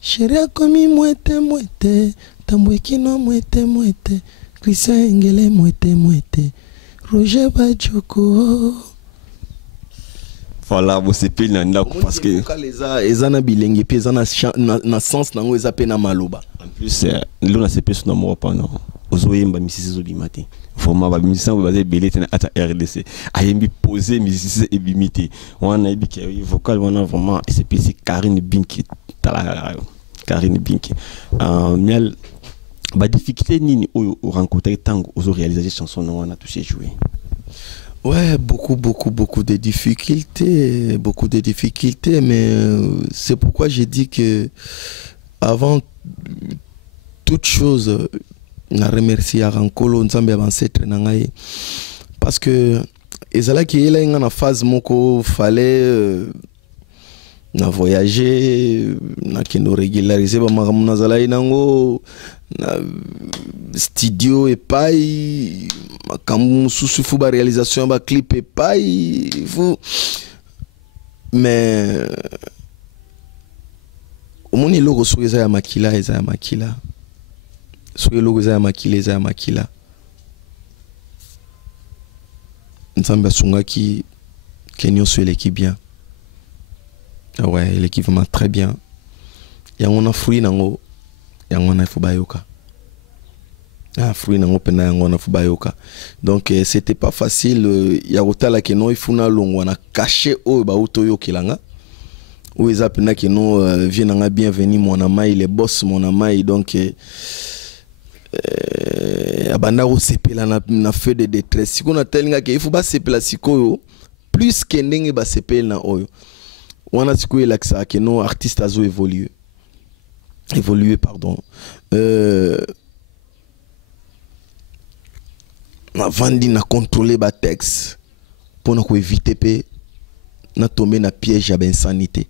sheria komi mwete tambwekino mwete Christian Engele mwete Roger Bajoko. Voilà, vous c'est pile parce que les ana bilingue puis na sens nango ezape na maloba. En plus l'on a CP sur numéro pas non. Ozoyemba misisi zo bimate. Vraiment ba musicien basé belé tena ata RDC. Ayembi poser musicien et bimité. On a dit que vocal on a vraiment c'est Karine Binki tala Karine Binki. Miel ba difficulté nini o rencontrer tango ozo réaliser des chansons on a touché jouer. Ouais, beaucoup de difficultés, mais c'est pourquoi j'ai dit que avant toute chose, na remercier à Rankolo Nzambe ancêtre nangaye parce que ezala ki ela nga na phase moko fallait na voyager na kendo régulariser ba makamuna zala inango na studio et pai makambu susu fuba réalisation ba clip et pai vous mais omoni logo soeza ya makila soye logo za ya makila Nzambe asungaki Kenyo sur l'équipe bien. Ah ouais, l'équipe vraiment très bien. Yango fruit nango, yango na fubayoka. Ah fruit nango pena yango na fubayoka. Donc c'était pas facile. Yakotala keno ifuna longo na caché o ba utoyo kilanga. Ou eza pena keno vienanga bienvenue mon amai les boss mon amai donc abanda ko sepela na feu de détresse. Siko na telinga ke ifu ba sepela sikoyo plus que ndenge ba sepela na oyo. Wana siko elaksa ke no artiste azo évoluer pardon na vandi na contrôler ba texte pour na ko éviter pe na tomber na piège à insanité.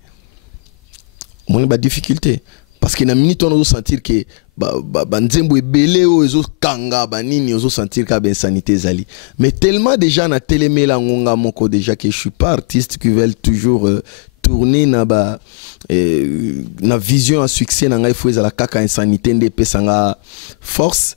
Mon ba difficulté parce que na minute on doit sentir que ba nzembo ebele o ezo kanga ba nini ozo sentir ka insanité zali. Mais tellement déjà na télémé la ngonga moko déjà que je suis pas artiste qui veulent toujours tourner na ba na vision à succès na ngai faut la kaka insanité ndé sanga force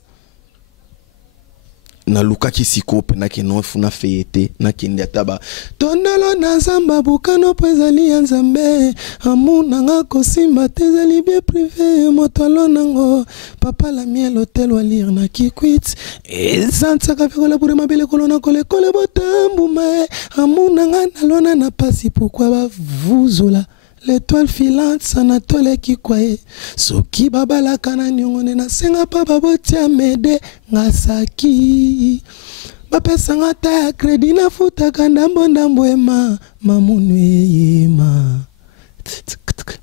na luka kisikope na kino funa feyete na kindi ataba tondolo na zamba bukano prezali ya nzambe amuna nga kosimba tezali bien privé motolo nango papa la miel hotel wa lire na kikwit ezansa ka fikola bure mabele kolona kole botambu me amuna nga nalona na pasi pourquoi ba vuzola l'étoile filante sana tole kikwae soki babala kana nyongone na senga pa babotia mede ngasaki bapesa ngata ya kredi na futa kandambo ema mamunu yema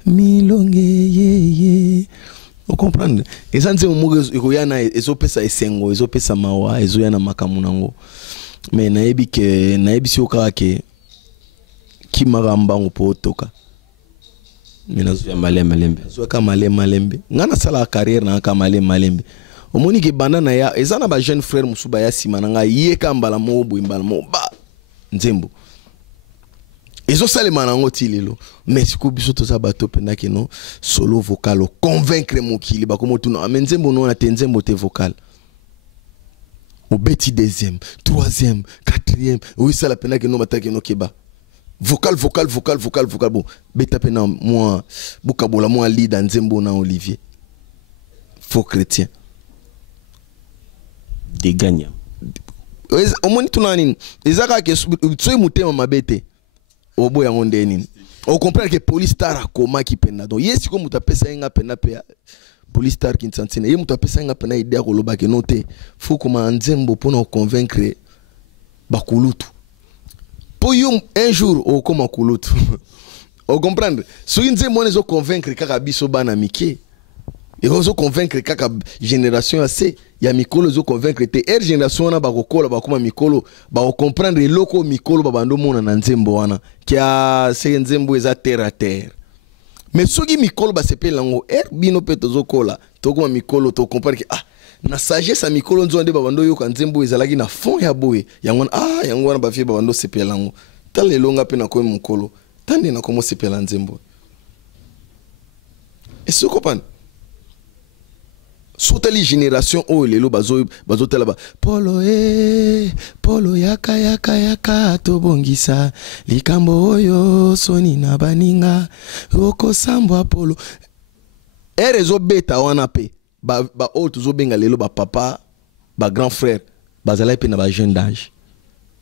milonge ye vous comprenez et ça nze umugo ekoyana ezopesa esengo ezopesa mawa ezoyana makamunango mais nayebi si okake kimarambango po toka mina zo malembe zo ka malembe ngana sala carrière na ka malembe omoni ke banana ya ezana ba jeune frère musuba ya simana nga ye ka mbala mo boimbala mo ba nzembo ezo sale manango tilelo mais siku biso to za bato penda ke no solo vocal convaincre mokili ba komo tuna nzembo no na nzembo te vocal au beti deuxième troisième quatrième oui ça la penda ke no batake no keba vocal bon beta pena moi bukabola moi lead nzembo na Olivier faux chrétien des gagnants omoni tunani ezaka ke tsoy mutema mabete obo ya ngonde nini on comprend que police star koma ki pena donc yesi ko mutapesa inga pena pe police star ki ntsantsina ye mutapesa inga pena idea ko loba ke note faut comment nzembo pona convaincre bakulutu un jour au comme kulutu on comprendre so inze mone zo convaincre kaka biso bana mike et zo convaincre kaka génération assez ya mikolo zo convaincre te génération na bakokola bakoma mikolo ba comprendre loko mikolo babando mona na nzembo wana kia se nzembo eza terre à terre mais soki mikolo ba sepela ngo bino peto zo kola to koma mikolo to comprendre que na sagesse a mikolo nzonde babando yoka nzembo ezalaki na fond ya boye yango yango na bafie babando sepela ngo tale longa pe na ko mukolo tande na komo sepela nzembo et ce comprendre sotali génération o lelo bazo tala ba polo yaka to bongisa likambo oyo soni na baninga oko sambo polo erezo beta wana pe ba o tuzo benga lelo ba papa ba grand frère bazala pe na ba jeune d'âge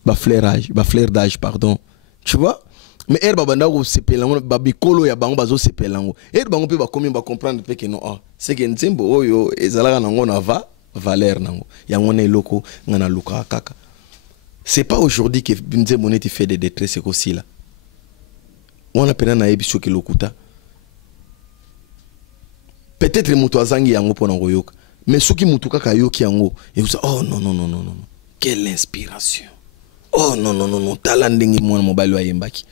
ba frère d'âge pardon tu vois mais banda ko sepelango ba bikolo ya bango bazo sepelango bango pe ba komi ba comprendre pe que non c'est que nzembo oyo ezalaka nango na valeur nango yango na eloko ngana luka kaka c'est pas aujourd'hui que nzembo neti fait de détresse aussi là on a pena na ebiso ke lokuta peut-être mutu azangi yango pona koyoka mais soki mutu kaka yoki yango et vous oh non quelle inspiration oh non tala ndenge mwana mobali wa yembaki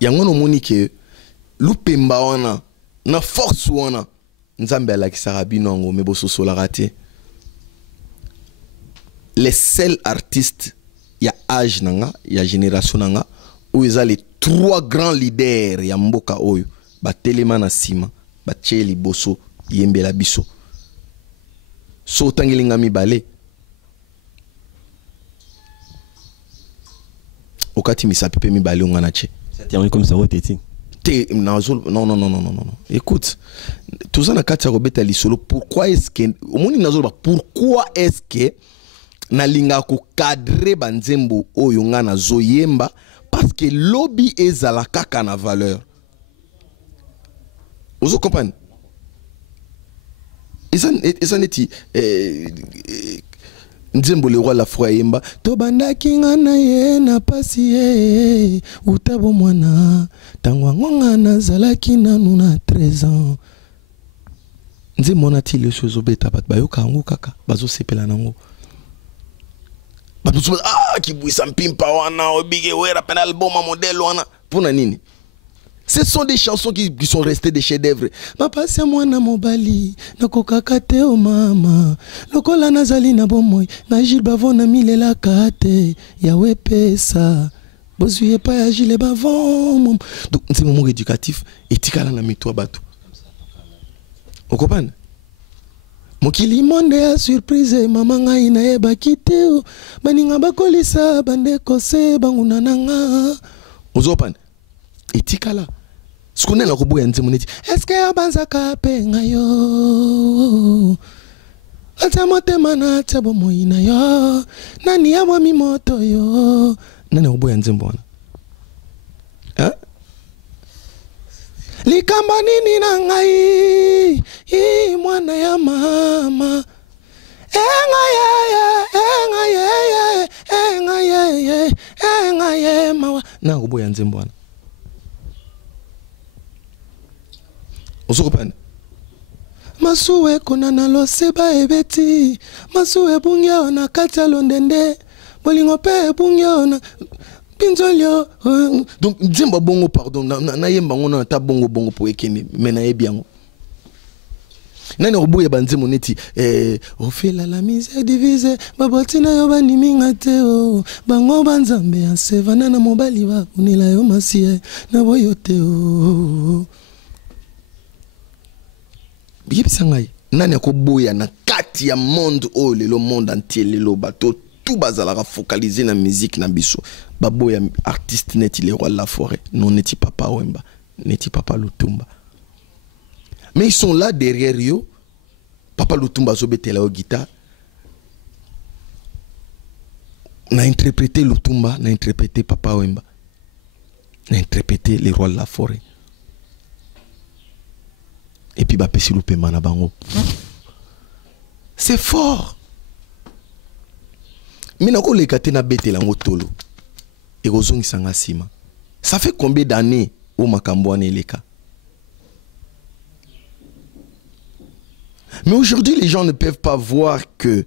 yango no moni ke lupemba wana na force wana nzambe alakisaka bino yango me bososolaka te les seuls artistes ya âge nanga ya génération nanga oyo eza les trois grands leaders ya mboka oyo batelema na nsima batie liboso yembela biso so otangelinga mibale okati misapi pe mibale onga na tie c'est comme ça oteti non écoute tout ça na kati ya kobeta lisolo pourquoi est-ce que omoni nazoloba pourquoi est-ce que nalinga ko cadrer banzembo oyo nga nazoyemba parce que lobby ezala kaka na valeur ozo comprendre eza neti nzembo le roi la foi yemba to bandaki nga na ye na pasi ye utabo mwana tango ngonga nazalaki nanu na 13 ans nzembo na ti le chose obeta bat bayoka ngo kaka bazo sepela nango Ah, qui bouille sans pimpa wana, obige wera pen album à modèle wana. Pour nini? Ce sont des chansons qui sont restées des chefs-d'œuvre. Papa c'est moi na mobali, na kokakate o mama. Lokola nazali na bomoy, na Gilles Bavon na milela kate. Yawe pesa. Bozuye pas ya Gilles Bavon. Donc c'est un moment éducatif et tikala na mitwa bato. Vous comprenez? Mokili monde ya surprise mama ngai na yeba kiteo. Baninga bakolisa bande kose banguna nanga. Vous comprenez? Et tikala. Ce qu'on est là, est-ce que abanza kape ngayo? Atamote mana tabo moina yo. Nani ya wami moto yo. Nani oboya nzembona? Hein? Likamba nini na ngai? Mwana ya mama. Engaye mawa. Na oboya nzembona. Osokopane Masuwe kona na loseba ebeti Masuwe bungya na kata londende Bolingo pe bungya na pinzolio. Donc nzemba bongo pardon na yemba ngona ta bongo po ekene mena yebiango nani obuye banzemo neti ofela la mise divise babotina yo bandiminga te o bango banzambe ya sevana na mobali ba unila yo masie na boyo te o. Bibisangai nani akoboya na kati ya monde o le monde entier lelo bato tout bazala focaliser na musique na biso baboya artiste neti les rois de la forêt non neti Papa Wemba neti Papa Lutumba mais ils sont là derrière eux. Papa Lutumba zobetela au guitare na interprété Lutumba na interprété Papa Wemba na interprété les rois de la forêt. Et puis bah pesi loupé mana bango. C'est fort. Mina ko lekate na bete la ngotolo. Et kozongi sanga sima. Ça fait combien d'années au makambo ane leka? Mais aujourd'hui les gens ne peuvent pas voir que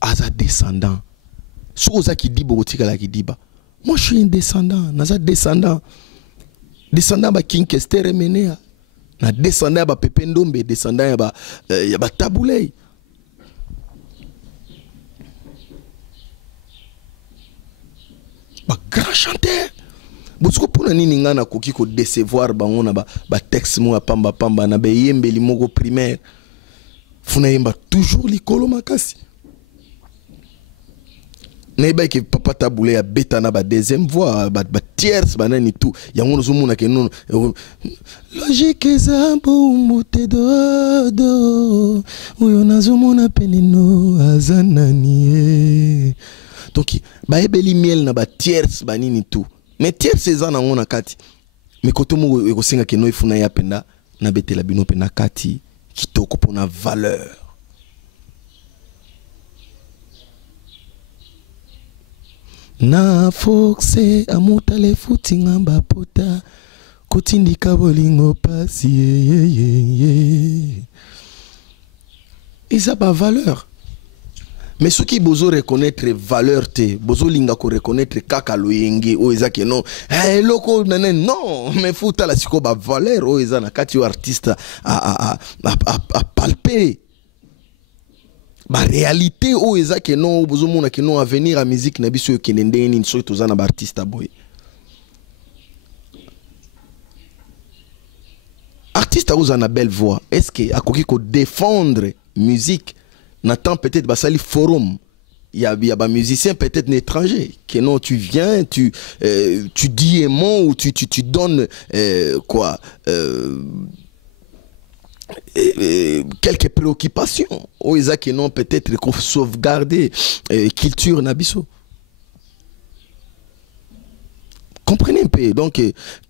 Aza descendant. Souza qui dit botika la qui dit ba. Moi je suis un descendant, naza descendant. Descendant ba King Kester Menea. Na descendant ba Pepe Ndombe, descendant ya ba Tabouley. Ba grand chanteur. Bosiko pona nini ngana koki ko décevoir bango na ba texte mo pamba pamba na be yembe limoko primaire. Funa yemba toujours likolo makasi. Neba ke Papa Tabouley a beta na ba deuxième voix ba tierce banani tout yango nozomona ke non logique zambo mute do uyo nazomona peneno azanani. Donc ba ebeli miel na ba tierce banini tout mais tierce ezana ngona kati mais kotomo ekosenga ke no ifuna ya penda na betela bino pena kati kitoko pona valeur. Na foxe amutale futi ngamba pota kotindika bolingo pasi Isa ba valeur. Mais ce qui bozo reconnaître valeur te bozo linga ko reconnaître kaka loyenge o ezake non loko nanen non mais futa la siko ba valeur o ezana kati o artiste a palper ba réalité o ezake non bozo mona ke non avenir à musique na biso kenende ni so tozana ba artiste boy. Artiste a une belle voix. Est-ce que akoki ko défendre musique n'attend peut-être basali forum il y a des musiciens peut-être étrangers que non tu viens tu dis un mot ou tu donnes quoi quelques préoccupations ou ils que non peut-être qu'on sauvegarder culture nabiso. Comprenez un peu donc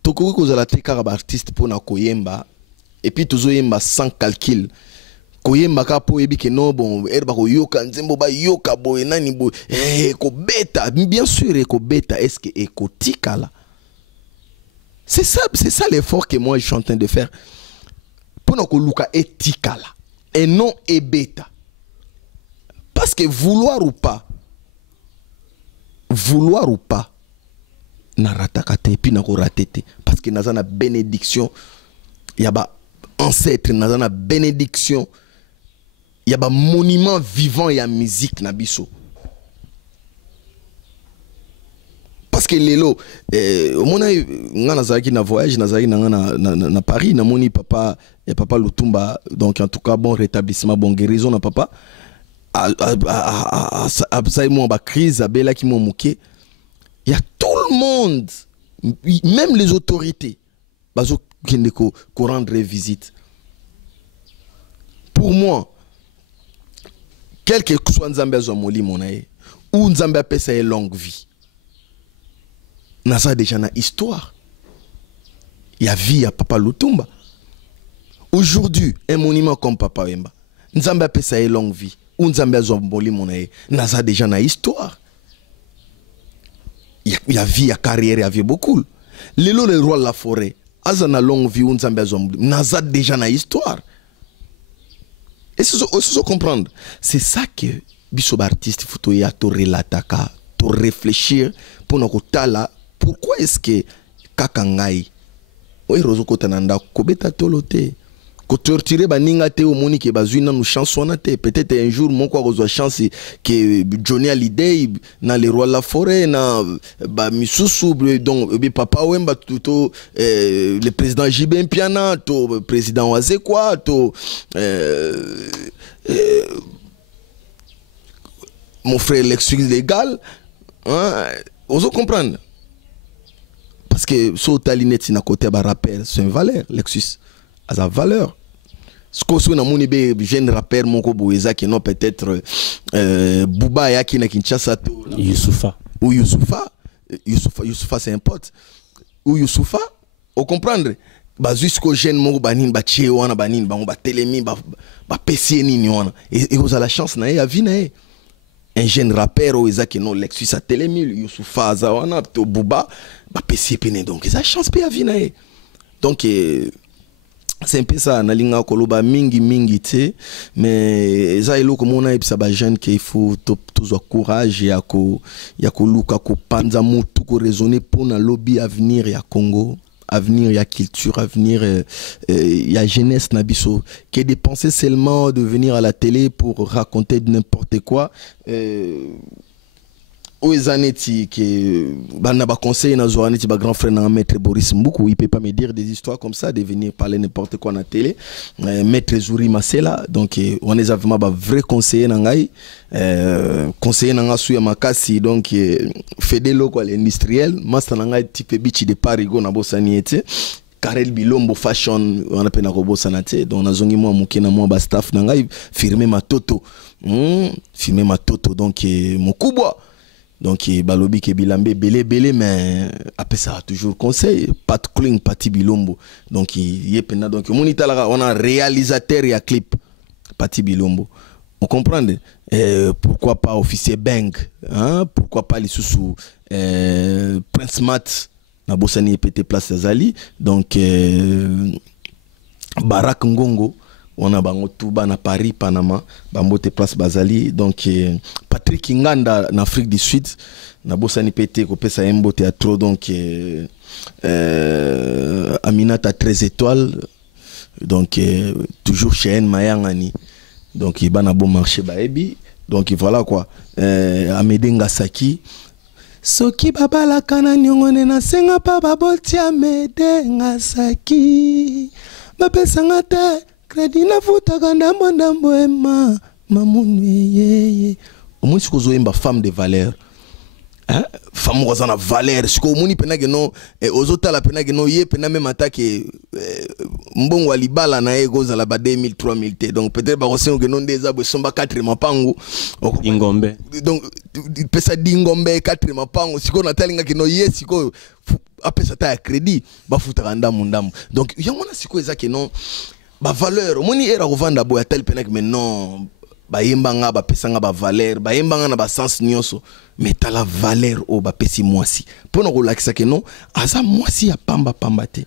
toko ko zala tekara ba artiste pour na koyemba et puis toujours yemba sans calcul. Koyemba ka po ebi ke non bon erba ko yoka nzembo ba yoka boy nani boy ko beta bien sûr ko beta est-ce que eko tikala. C'est ça l'effort que moi je suis en train de faire pour na ko luka etikala et non e beta parce que vouloir ou pas vouloir ou pas na rataka te puis na ko rater te parce que naza na bénédiction ya ba ancêtre naza na bénédiction ya ba monument vivant ya musique na biso parce que lelo mona nga nazaki na voyage nazaki na Paris na moni papa et papa Lutumba donc en tout cas bon rétablissement bon guérison na papa a moi ba crise abela ki mo moké. Il y a tout le monde, même les autorités, qui rendre visite. Pour moi, quel que soit Nzambe Zomoli Monae, ou Nzambe appelle ça une longue vie, Nasa déjà une histoire. Il y a vie à Papa Lutumba. Aujourd'hui, un monument comme Papa Wemba, Nzambe appelle ça une longue vie, ou Nzambe Zomoli Monae, Nasa déjà une histoire. Il y a vie, il y a carrière, il y a vie beaucoup. Le roi de la forêt, Azana longue vie, on n'a déjà une histoire. Et c'est ce comprendre. C'est ça que Bisob artiste, il faut te relater, te réfléchir pour nous là. Pourquoi est-ce que Kakangai, oui, Rozoko Tananda, Kobeta Tolote, ko torturer baninga te au moni ke bazwina nous chansonna te peut-être un jour mon quoi reçoit chance que Johnny Hallyday na les rois de la forêt na ba misusu donc papa Wemba tout le président JB Mpiana to président Wazekwa to mon frère Lexus légal hein vous comprendre parce que so talinette na côté ba rappeur c'est une valeur Lexus a sa valeur. Ce que vous avez dit, jeune rappeur, mon Boeza qui non peut-être Bouba ya qui na Kinshasa Youssoufa. Ou Youssoufa c'est un pote. Ou Youssoufa, vous comprenez? Bah jusqu'au jeune mon banin ba tché wana banin ba telemi ba PC ni wana et vous avez la chance na ya vie na un jeune rappeur Boeza qui non Lexus a telemi Youssoufa zawana to Bouba ba PC pene donc ils a chance pe ya vie na donc c'est un peu ça nalinga koloba mingi te mais ça elo comme on a epsa ba jeune qu'il faut toujours courage ya ko luka ko panza mutu ko raisonner pour na lobby avenir ya Congo avenir ya culture avenir ya jeunesse na biso que de penser seulement de venir à la télé pour raconter n'importe quoi aux années que bana ba conseil na zoani ti ba grand frère na maître Boris Mboukou il peut pas me dire des histoires comme ça de venir parler n'importe quoi na télé maître Zouri Masela donc on est vraiment ba vrai conseiller na ngai conseiller na ngasu ya makasi donc fedelo quoi l'industriel master na ngai type bichi de Parigo na bosani ete Karel Bilombo fashion on appelle na robosa na te donc na zongi moi mukina moi ba staff na ngai firmer ma toto donc mon kubwa. Donc, balobi ke bilambe belé mais après ça toujours conseil Pat Kling Pati Bilombo donc yepena donc on a réalisateur et clip Pati Bilombo on comprend pourquoi pas officier Bang hein pourquoi pas les sous Prince Mat na bosani pété place Zali donc Barak Ngongo on a bango tuba na Paris Panama bambote place Bazali donc Patrick Nganda en Afrique du Sud na bosani pété ko pesa embo théâtre donc Aminata 13 étoiles donc toujours chez En Mayangani donc il bana bon marché baebi donc voilà quoi Amedenga Saki soki babalaka na nyongone na senga pa baboti Amedenga Saki bapesanga te crédit na futaka ndambo ema mamunu yeye au moins siko zoemba femme de valeur hein femme ko zana valeur siko muni pena que non ozota la pena que non ye pena même attaque mbongo alibala na ego za la ba 2000 3000 t donc peut-être ba kosengo que non des abwe somba 4 mapango ingombe donc pesa dingombe 4 mapango siko na talinga que non ye siko apesa ta crédit ba futaka ndambo donc yango na siko eza que non ba valeur moni era kovanda boya tel pena que mais non ba yembanga ba pesanga ba valeur ba yembanga na ba sens nyonso mais ta la valeur o ba pesi mwasi pour nous relaxer que non aza mwasi ya pamba te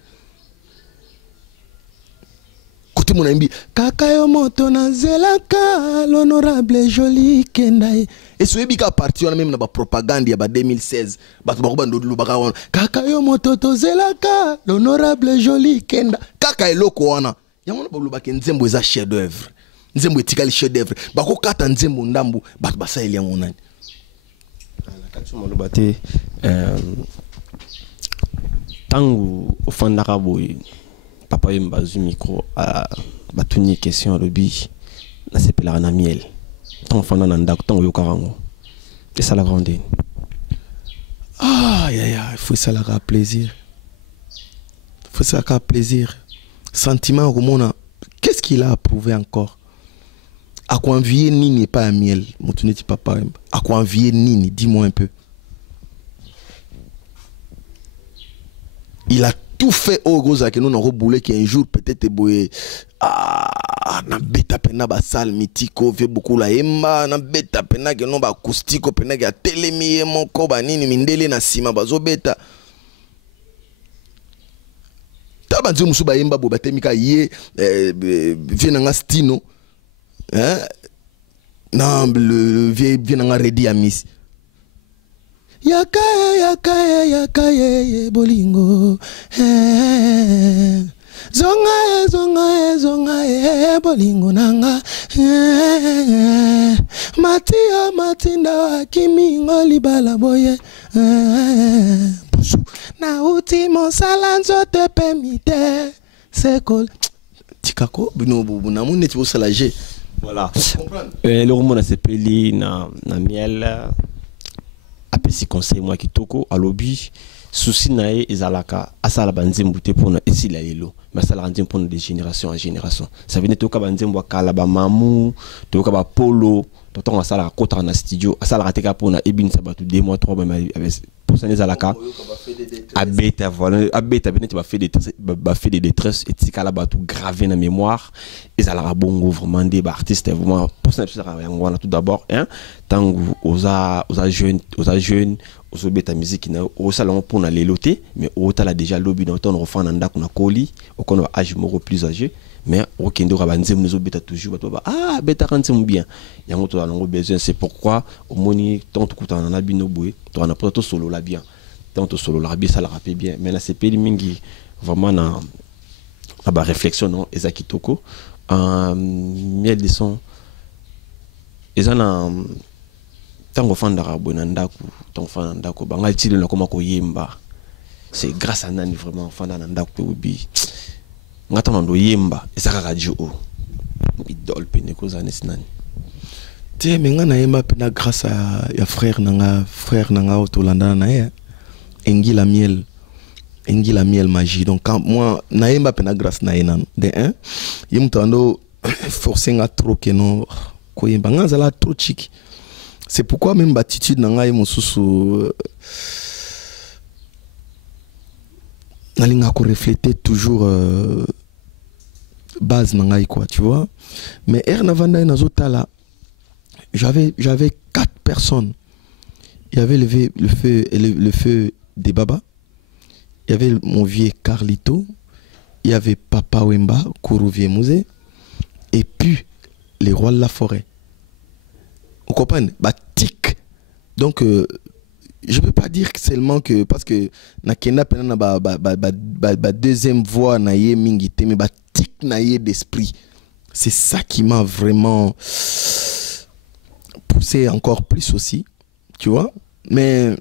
ko écoutez mon ami. Kaka yo moto na zelaka l'honorable joli kendai. Et ce qui a parti, on a même la propagande il y a 2016. Kaka yo moto to zelaka l'honorable joli kenda. Kaka eloko wana. Yamona boluba ke nzembo eza chef d'œuvre. Nzembo etikali chef d'œuvre. Bako kata nzembo ndambu bat basa elia monani. Na katu maloba te tangu ofandaka boy papa yemba zu micro a batuni question lobi na sepela na miel. Tant fanda na ndako tant yokarango. C'est ça la grande. Ah il faut ça la plaisir. Il faut ça la plaisir. Sentiment Romona, qu'est-ce qu'il a approuvé encore? À quoi envier Nini n'est pas un miel, mon papa. À quoi envier Nini, dis-moi un peu. Il a tout fait au gros que nous avons boulé qu'un jour peut-être boye na beta pena ba sal mitiko fait beaucoup la emba na beta pena que non ba acoustico pena que telemi mon ko ba nini mindele na sima bazo beta. Tabanzi musuba yemba bo batemika ye vient nga stino hein non le vient nga ready amis yakaye bolingo zonga bolingo nanga matia matinda kimingo libala boye na uti mosala nzote pemite sekol tikako bino na mone ti bosala je voilà le roman s'appelle na miel apesi conseil moi kitoko alobi souci nae ezalaka asala banzembo te pona esila lelo mais asala nzembo pona de génération en génération ça venait toka banzembo kala ba mamu toka ba polo tonton asala kota na studio asala teka pona ebin sabatu 2 mois 3 mois avec pour ça ezalaka abeta voilà abeta venait ba fait des détresse et tikala ba tout gravé na mémoire ezalaka bongo vraiment des artistes vraiment pour ça ngwana tout d'abord hein tangu oza jeune aux beta musique na au salon pour na leloté mais au tala déjà lobby dans ton refan nda kuna koli au kono âge moro plus âgé mais au kendo rabanzem nous beta toujours ah beta kantsem bien yango to alongo besoin c'est pourquoi au moni tant tout kuta na bino boy to na poto solo la bien tant to solo la bien ça la rappelle bien mais là c'est peli mingi vraiment na ba réflexion non ezakitoko miel de son ezana tango fandara bonandaku tango fandako banga tile na koma ko yemba c'est grâce à nani vraiment fandana ndaku obi ngata ndo yemba ezaka radio idole peneko zanes nani te menga na yemba pena grâce à ya frère nanga otolanda na ye engila miel magie donc quand moi na yemba pena grâce na yenan de un yemtando forcer nga trop que non ko yemba ngazala trop chiki. C'est pourquoi même l'attitude nanga mosusu nalinga ko refléter toujours base nanga quoi tu vois mais ernavanda nazotala j'avais 4 personnes. Il y avait le feu des Baba, il y avait mon vieux Carlito, il y avait Papa Wemba Kourouvier Mouzé et puis les rois de la forêt. Vous comprenez? Tic. Donc, je ne peux pas dire seulement que parce que Nakena Penana deuxième voix naïe mingite mais tic naïe d'esprit. C'est ça qui m'a vraiment poussé encore plus aussi, tu vois. Mais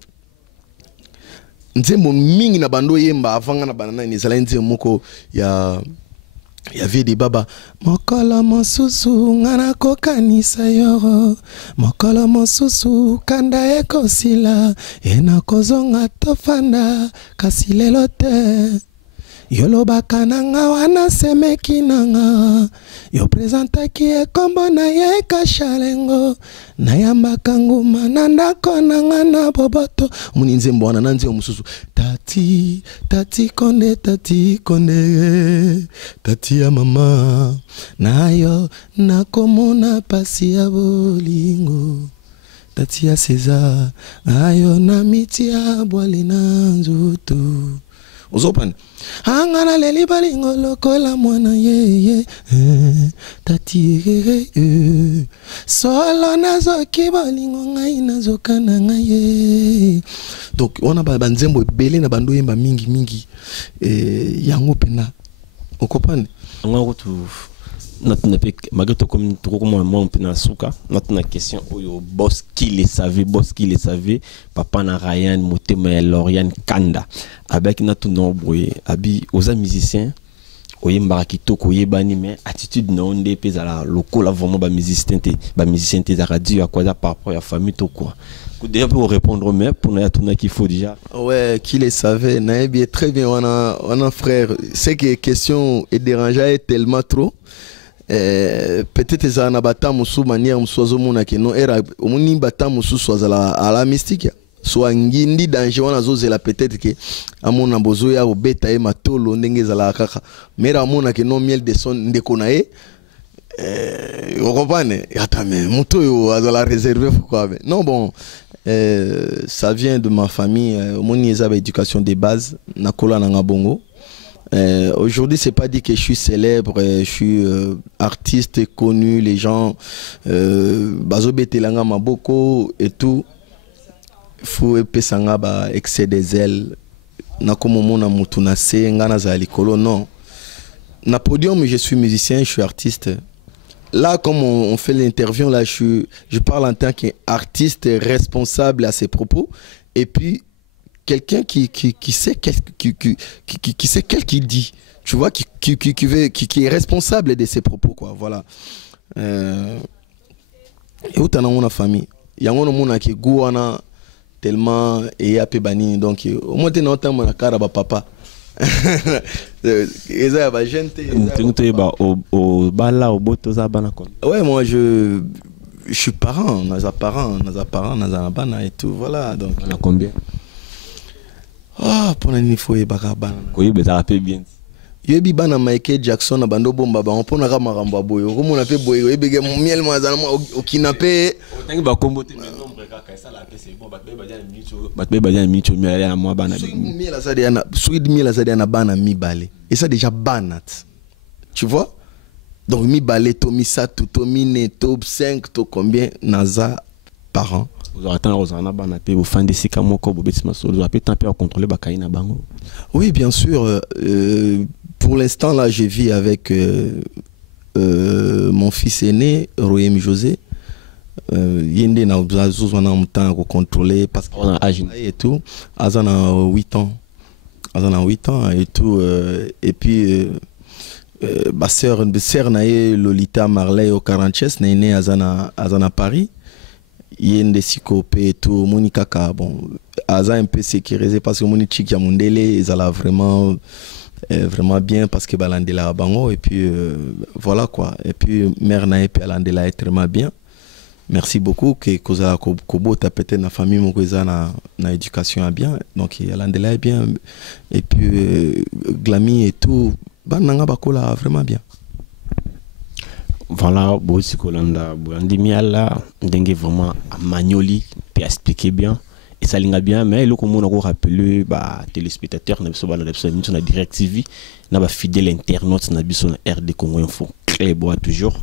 nzembo mingi na bando yemba avant na banana ni zala nzembo moko il y avait des baba mokolo mosusu ngana kokanisa yoro mokolo mosusu kanda ekosila ena kozonga tofanda kasi lelo te yolobaka nanga wana semeki nanga yo presentaki ekombo na ye kashalengo nayambaka nguma na ndako nanga na boboto muni nzembo wana na nzembo mosusu tati konde tati ya mama nayo nakomona pasi ya bolingo tati ya César ayo na miti ya bwali na nzutu ozopane angana leli balingo lokola mwana ye tati solo nazoki balingo ngai nazokana ngai. Donc on a banzembo ebele na bando yemba mingi mingi yango pena okopane ngako tu natuna pe magreto comme tout comme moi pena suka natuna question oyo boss qui le savait papa na Ryan motema ya Lauriane Kanda avec natuna boye abi aux musiciens oyemba kitoko yebani mais attitude na onde pezala lokola vraiment ba musicien te za radio ya quoi par rapport à famille to quoi. Déjà pour répondre mais pour nous tourner qu'il faut déjà. Ouais, qui les savait, bien très bien on a frère, c'est que question est dérangeait tellement trop. Peut-être ça na bata musu manière musozo mona que non era omuni bata musu soza à la mystique. Soit ngindi danger wana zozela peut-être que amona bozo ya obeta e matolo ndenge za la kaka. Mais amona que non miel de son ndeko na e vous comprenez? Attends mais moto yo azala réservé pourquoi? Non bon ça vient de ma famille mon ezaba éducation de base nakola na ngabongo. Aujourd'hui c'est pas dit que je suis célèbre, je suis artiste connu, les gens bazo betelanga maboko et tout. Faut epesanga ba excès des ailes na komo mona mutu na se ngana za likolo non. Na podium je suis musicien, je suis artiste. Là, comme on fait l'interview, là, je parle en tant qu'artiste responsable à ses propos. Et puis, quelqu'un qui sait qui sait quel qu'il dit. Tu vois, qui est responsable de ses propos, quoi. Voilà. Et où t'en as mon famille? Il y a un monde qui est tellement et a bani. Donc, au moins, t'es en mon caraba papa. Ouais, moi je suis parent, on a parents, et tout, voilà. Donc on a combien? Ah, pour l'année faut y bakabana. Oui, mais ça rappelle bien. Yebi bana Michael Jackson na bando bomba ba on pona kama ramba boyo. Comme on a fait boyo, yebi miel mazana au kinape. Otangi ba kombote mais nombre kaka ça la c'est bon batbe badiana mincho miel ya moi bana. Miel azadiana, sweet miel azadiana bana mi balé. Et ça déjà banat. Tu vois? Donc mi balé to mi satu to mi ne to 5 to combien naza par an. Vous attendez aux anabana pe vous fan de sika moko bobetima so vous avez temps à contrôler bakaina bango. Oui, bien sûr. Pour l'instant, là, je vis avec mon fils aîné, Royem José. Yende na uzazuzwa na mtemps à contrôler parce qu'on a âge et tout. Azana 8 ans. Azana 8 ans et tout. Et puis, ma sœur nae Lolita Marley au 40 n'est née à Paris. Yende Sikopé et tout. Monika bon, Aza un peu sécurisé parce que Moni Chiki Amundele, ils allaient vraiment bien parce que balandela bango et puis voilà quoi. Et puis mère nae pe alandela est vraiment bien. Merci beaucoup que kozala kobo ta peut-être na famille mo koza na éducation bien. Donc alandela est bien et puis glami et tout bananga bakola vraiment bien. Voilà, Bosi Kolanda, Boulandi Miala, Dengue vraiment à Magnoli, puis expliquer bien. Et ça linga bien, mais le comment on a rappelé, téléspectateurs, on a Direct TV, on a fidèle internaute, on a vu sur RD Congo Info, très beau toujours.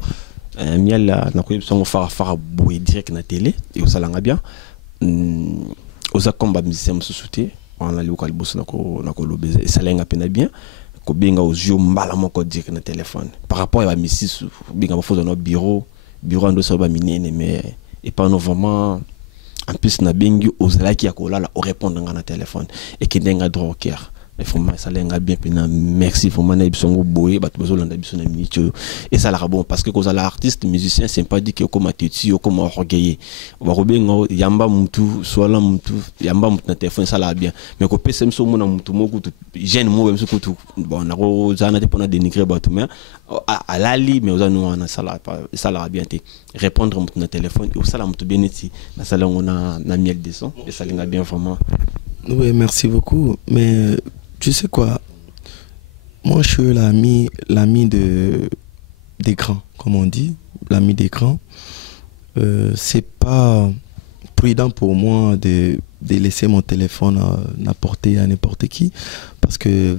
Miala, on a connu son faire boué direct na télé, et on s'alanga bien. On a combat musicien sous-souté, on a lu au calbos, on a colobé, et ça linga peine bien. Ko benga aux yeux mbala moko dire na téléphone par rapport à missis benga ba fozo no bureau ando so ba minene mais et pas vraiment en plus na bengi ozala ki akola au répondre na téléphone et ki ndenga droker et vraiment ça lenga bien pena merci vraiment na bisongo boye ba tozo landa bisona minute et ça la bon parce que ko zala artiste musicien c'est pas dit que comme ateti comme orgueillé ba ko benga yamba mutu swala mutu yamba mutu na téléphone ça la bien mais ko pese mso mona mutu moko jeune mo même ko tout bon na ko zana te pona dénigrer ba tout mais à lali mais ozano na ça la bien te répondre mutu na téléphone et ça la mutu bien eti na ça la on na miel de son et ça linga bien vraiment. Oui, merci beaucoup mais tu sais quoi, moi je suis l'ami des grands, comme on dit, l'ami des grands. C'est pas prudent pour moi de de laisser mon téléphone n'apporter à n'importe qui. Parce que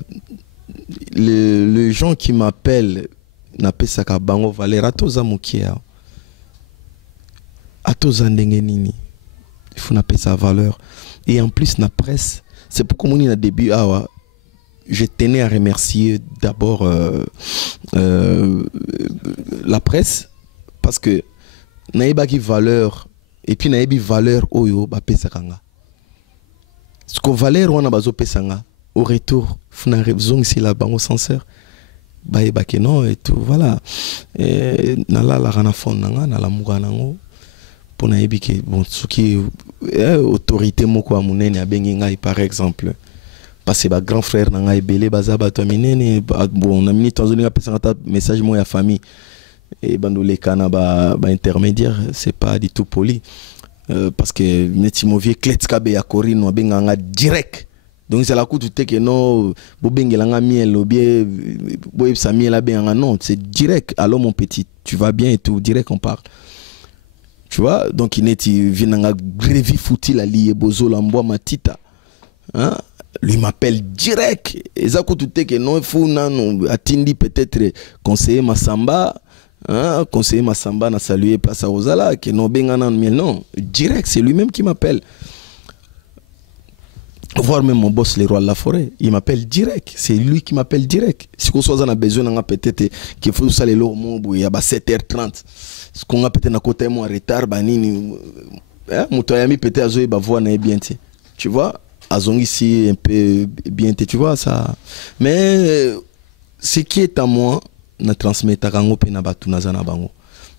les gens qui m'appellent, n'appellent ça qu'à bango valeur, à tous amukia, à tous ndengenini. Il faut n'appeler ça valeur. Et en plus, la presse, c'est pourquoi mon au début, je tenais à remercier d'abord la presse, parce que naïba qui valeur, et puis naïbi valeur oyo ba pesa kanga. Ce que valeur wana bazo pesanga, au retour, funa raison si la bango sincère, ba ke non et tout, voilà. Et nala la rana fond nanga, nala muga nango, pour naïbi ke bon ce qui autorité moko amunene abengi ngai par exemple. Parce que bah, grand frère nanga ebele baza bato minene bon na minute tanzania pesa message mo ya famille et bandole kana ba intermédiaire c'est pas du tout poli parce que neti movie kletka be ya korino benganga direct donc c'est la coup tout que non bo bengelanga miel ou bien bo sa miel benganga non c'est direct. Allô mon petit, tu vas bien et tout, direct on parle, tu vois. Donc neti vinanga grevi fouti la lié bozo la mboa matita, hein. Lui m'appelle direct. Et ça tout que non il faut non atindi peut-être conseiller Massamba, hein, conseiller Massamba n'a salué place à Rosala que non bengana mais non direct, c'est lui-même qui m'appelle. Voir même mon boss le roi de la forêt, il m'appelle direct, c'est lui qui m'appelle direct. Si on soit a besoin on a peut-être qu'il faut ça les lots il y a 7h30. Ce qu'on a peut-être na côté moi retard banini mutoyami peut-être azoé ba voir na bien tu vois. Azong ici un peu bien, tu vois ça. Mais ce qui est à moi, na transmettre à Rango pena batu nazana bango.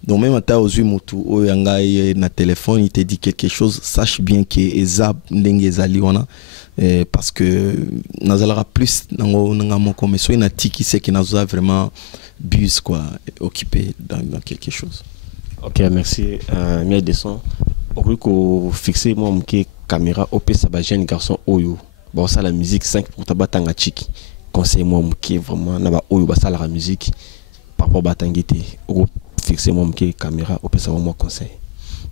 Donc même à aux mutu o yanga na téléphone, il te dit quelque chose, sache bien que eza ndenge ezali wana parce que nazalara plus nango nanga moko mais so ina tiki c'est que nazoa vraiment bus quoi occupé dans quelque chose. OK, merci. Mieux de son. Au ko fixer moi mke caméra op ça ba jeune garçon oyo bon ça la musique 5 pour tabatanga chiki conseil moi mke vraiment na ba oyo ba ça la musique par rapport batangité au fixer moi mke caméra op ça moi conseil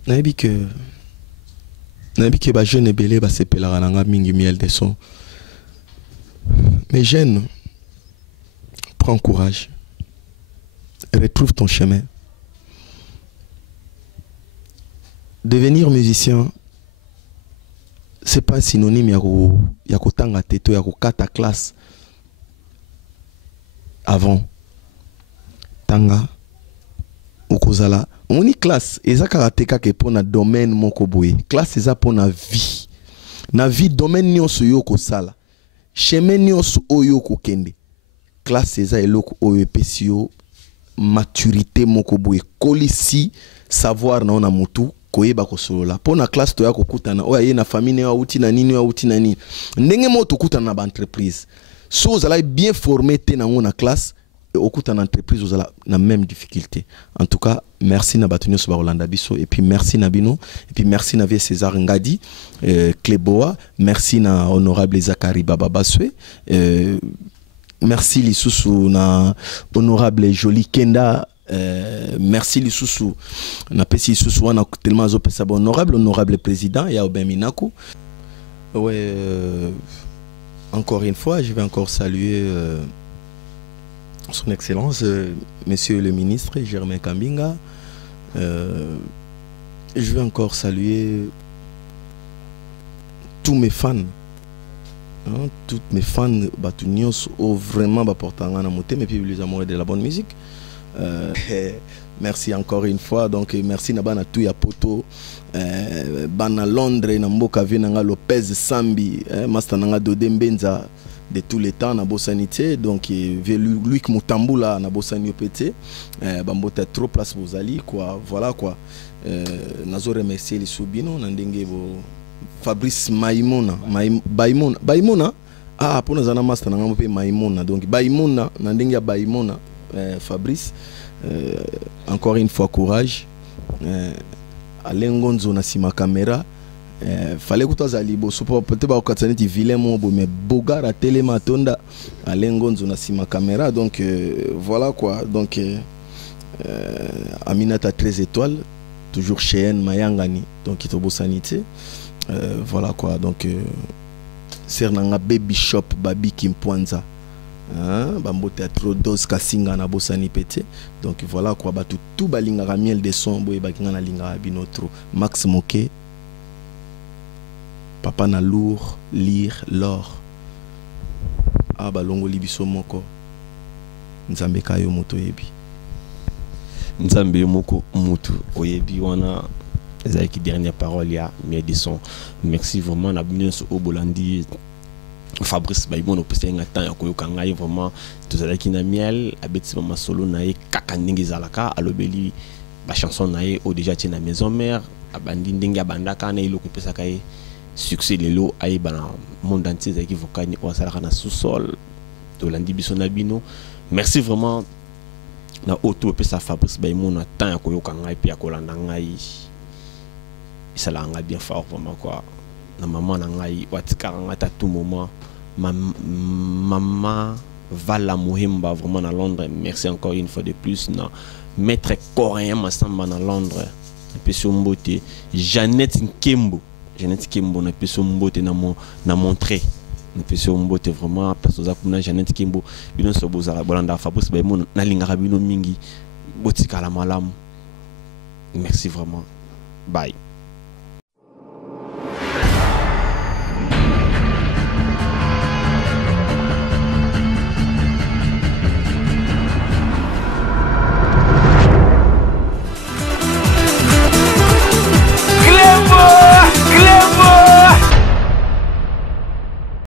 nabi que ba jeune belé ba sepela nanga mingi miel de son mais jeune prends courage, retrouve ton chemin. Devenir musicien, c'est pas synonyme ya kotanga teto ya kokata classe avant tanga okozala moni classe eza karateka ke pona domaine moko boye classe eza pona vie na vie domaine nyonso yo kosala chemin nyonso oyo kokende classe eza eloko oyo epesi yo maturité moko boye kolisi savoir na ona mutu koyeba kosolola pona classe to ya kokutana oya ye na famille ya uti na nini ya uti na nini ndenge mo to kutana ba entreprise so vous allez bien former te na ngona classe et okutana entreprise vous allez na même difficulté. En tout cas merci na batunyo so ba Rolanda biso et puis merci na bino et puis merci na vie César Ngadi Kleboa, merci na honorable Zakari Baba Baswe merci lisusu na honorable Joli Kenda. Merci Lisusu. Na pesi Lisusu wana tellement zo pesa honorable président ya Oben Minaku. Ouais, encore une fois, je vais encore saluer son excellence monsieur le ministre Germain Kambinga. Je vais encore saluer tous mes fans. Hein, toutes mes fans batunios ont vraiment apporté un moté mais puis les amoureux de la bonne musique. Merci encore une fois. Donc merci Nabana Touya Poto Bana Londres Namboka Venanga Lopez Sambi Master Nanga Dodembenza de tous les temps na Bossanité. Donc Luc Moutambula na Bossani Pété Bambota trop place Bozali quoi. Voilà quoi. Nazo remercier les Soubino Nandenge Fabrice Maïmona Baïmona ah pour nous en master Nanga Maïmona donc Baïmona Nandenge Baïmona Fabrice, encore une fois courage. Alengonzo na sima caméra. Fallait que tu sois libre. Peut-être pas au Katsanet vilain mais Bogar à Télématonda. Alengonzo na sima caméra. Donc voilà quoi. Donc Aminata 13 étoiles. Toujours chez N Mayangani. Donc il est beau sanité. Voilà quoi, donc Sernanga Baby Shop Babi Kimpwanza. Bambote a trop dos kasinga na bosani pété. Donc voilà quoi, bah tout balinga miel de son boy bakinga na linga binotro. Max Moke. Papa na lourd lire l'or. Ah balongo libiso moko. Nzambe kayo moto yebi. Nzambe moko moto oyebi wana. Les qui dernière parole il y a Médisson. Merci vraiment na bien au Bolandi. Fabrice Baibon au pese ngata ya koyoka ngai vraiment tozala ki na miel abeti mama solo na ye kaka ndingi zalaka alobeli ba chanson na ye o déjà tina maison mère abandi ndingi abandaka na iloko pesa kai succès lelo ay bana monde entier za ki vokani o sala na sous-sol tolandi biso na bino. Merci vraiment na auto pesa Fabrice Baibon na temps ya koyoka ngai puis akolanda ngai ça l'a bien fort vraiment quoi. Na maman na ngai watikara ngata tout moment maman Vala Mohimba vraiment à Londres. Merci encore une fois de plus na maître coréen Massamba na Londres na peso mbote Jeannette Nkembo na peso mbote na montré na peso mbote vraiment parce que kuna Jeannette Nkembo bino so bozala bolanda Fabrice Baimon na lingara bino mingi botikala malamu. Merci vraiment, bye.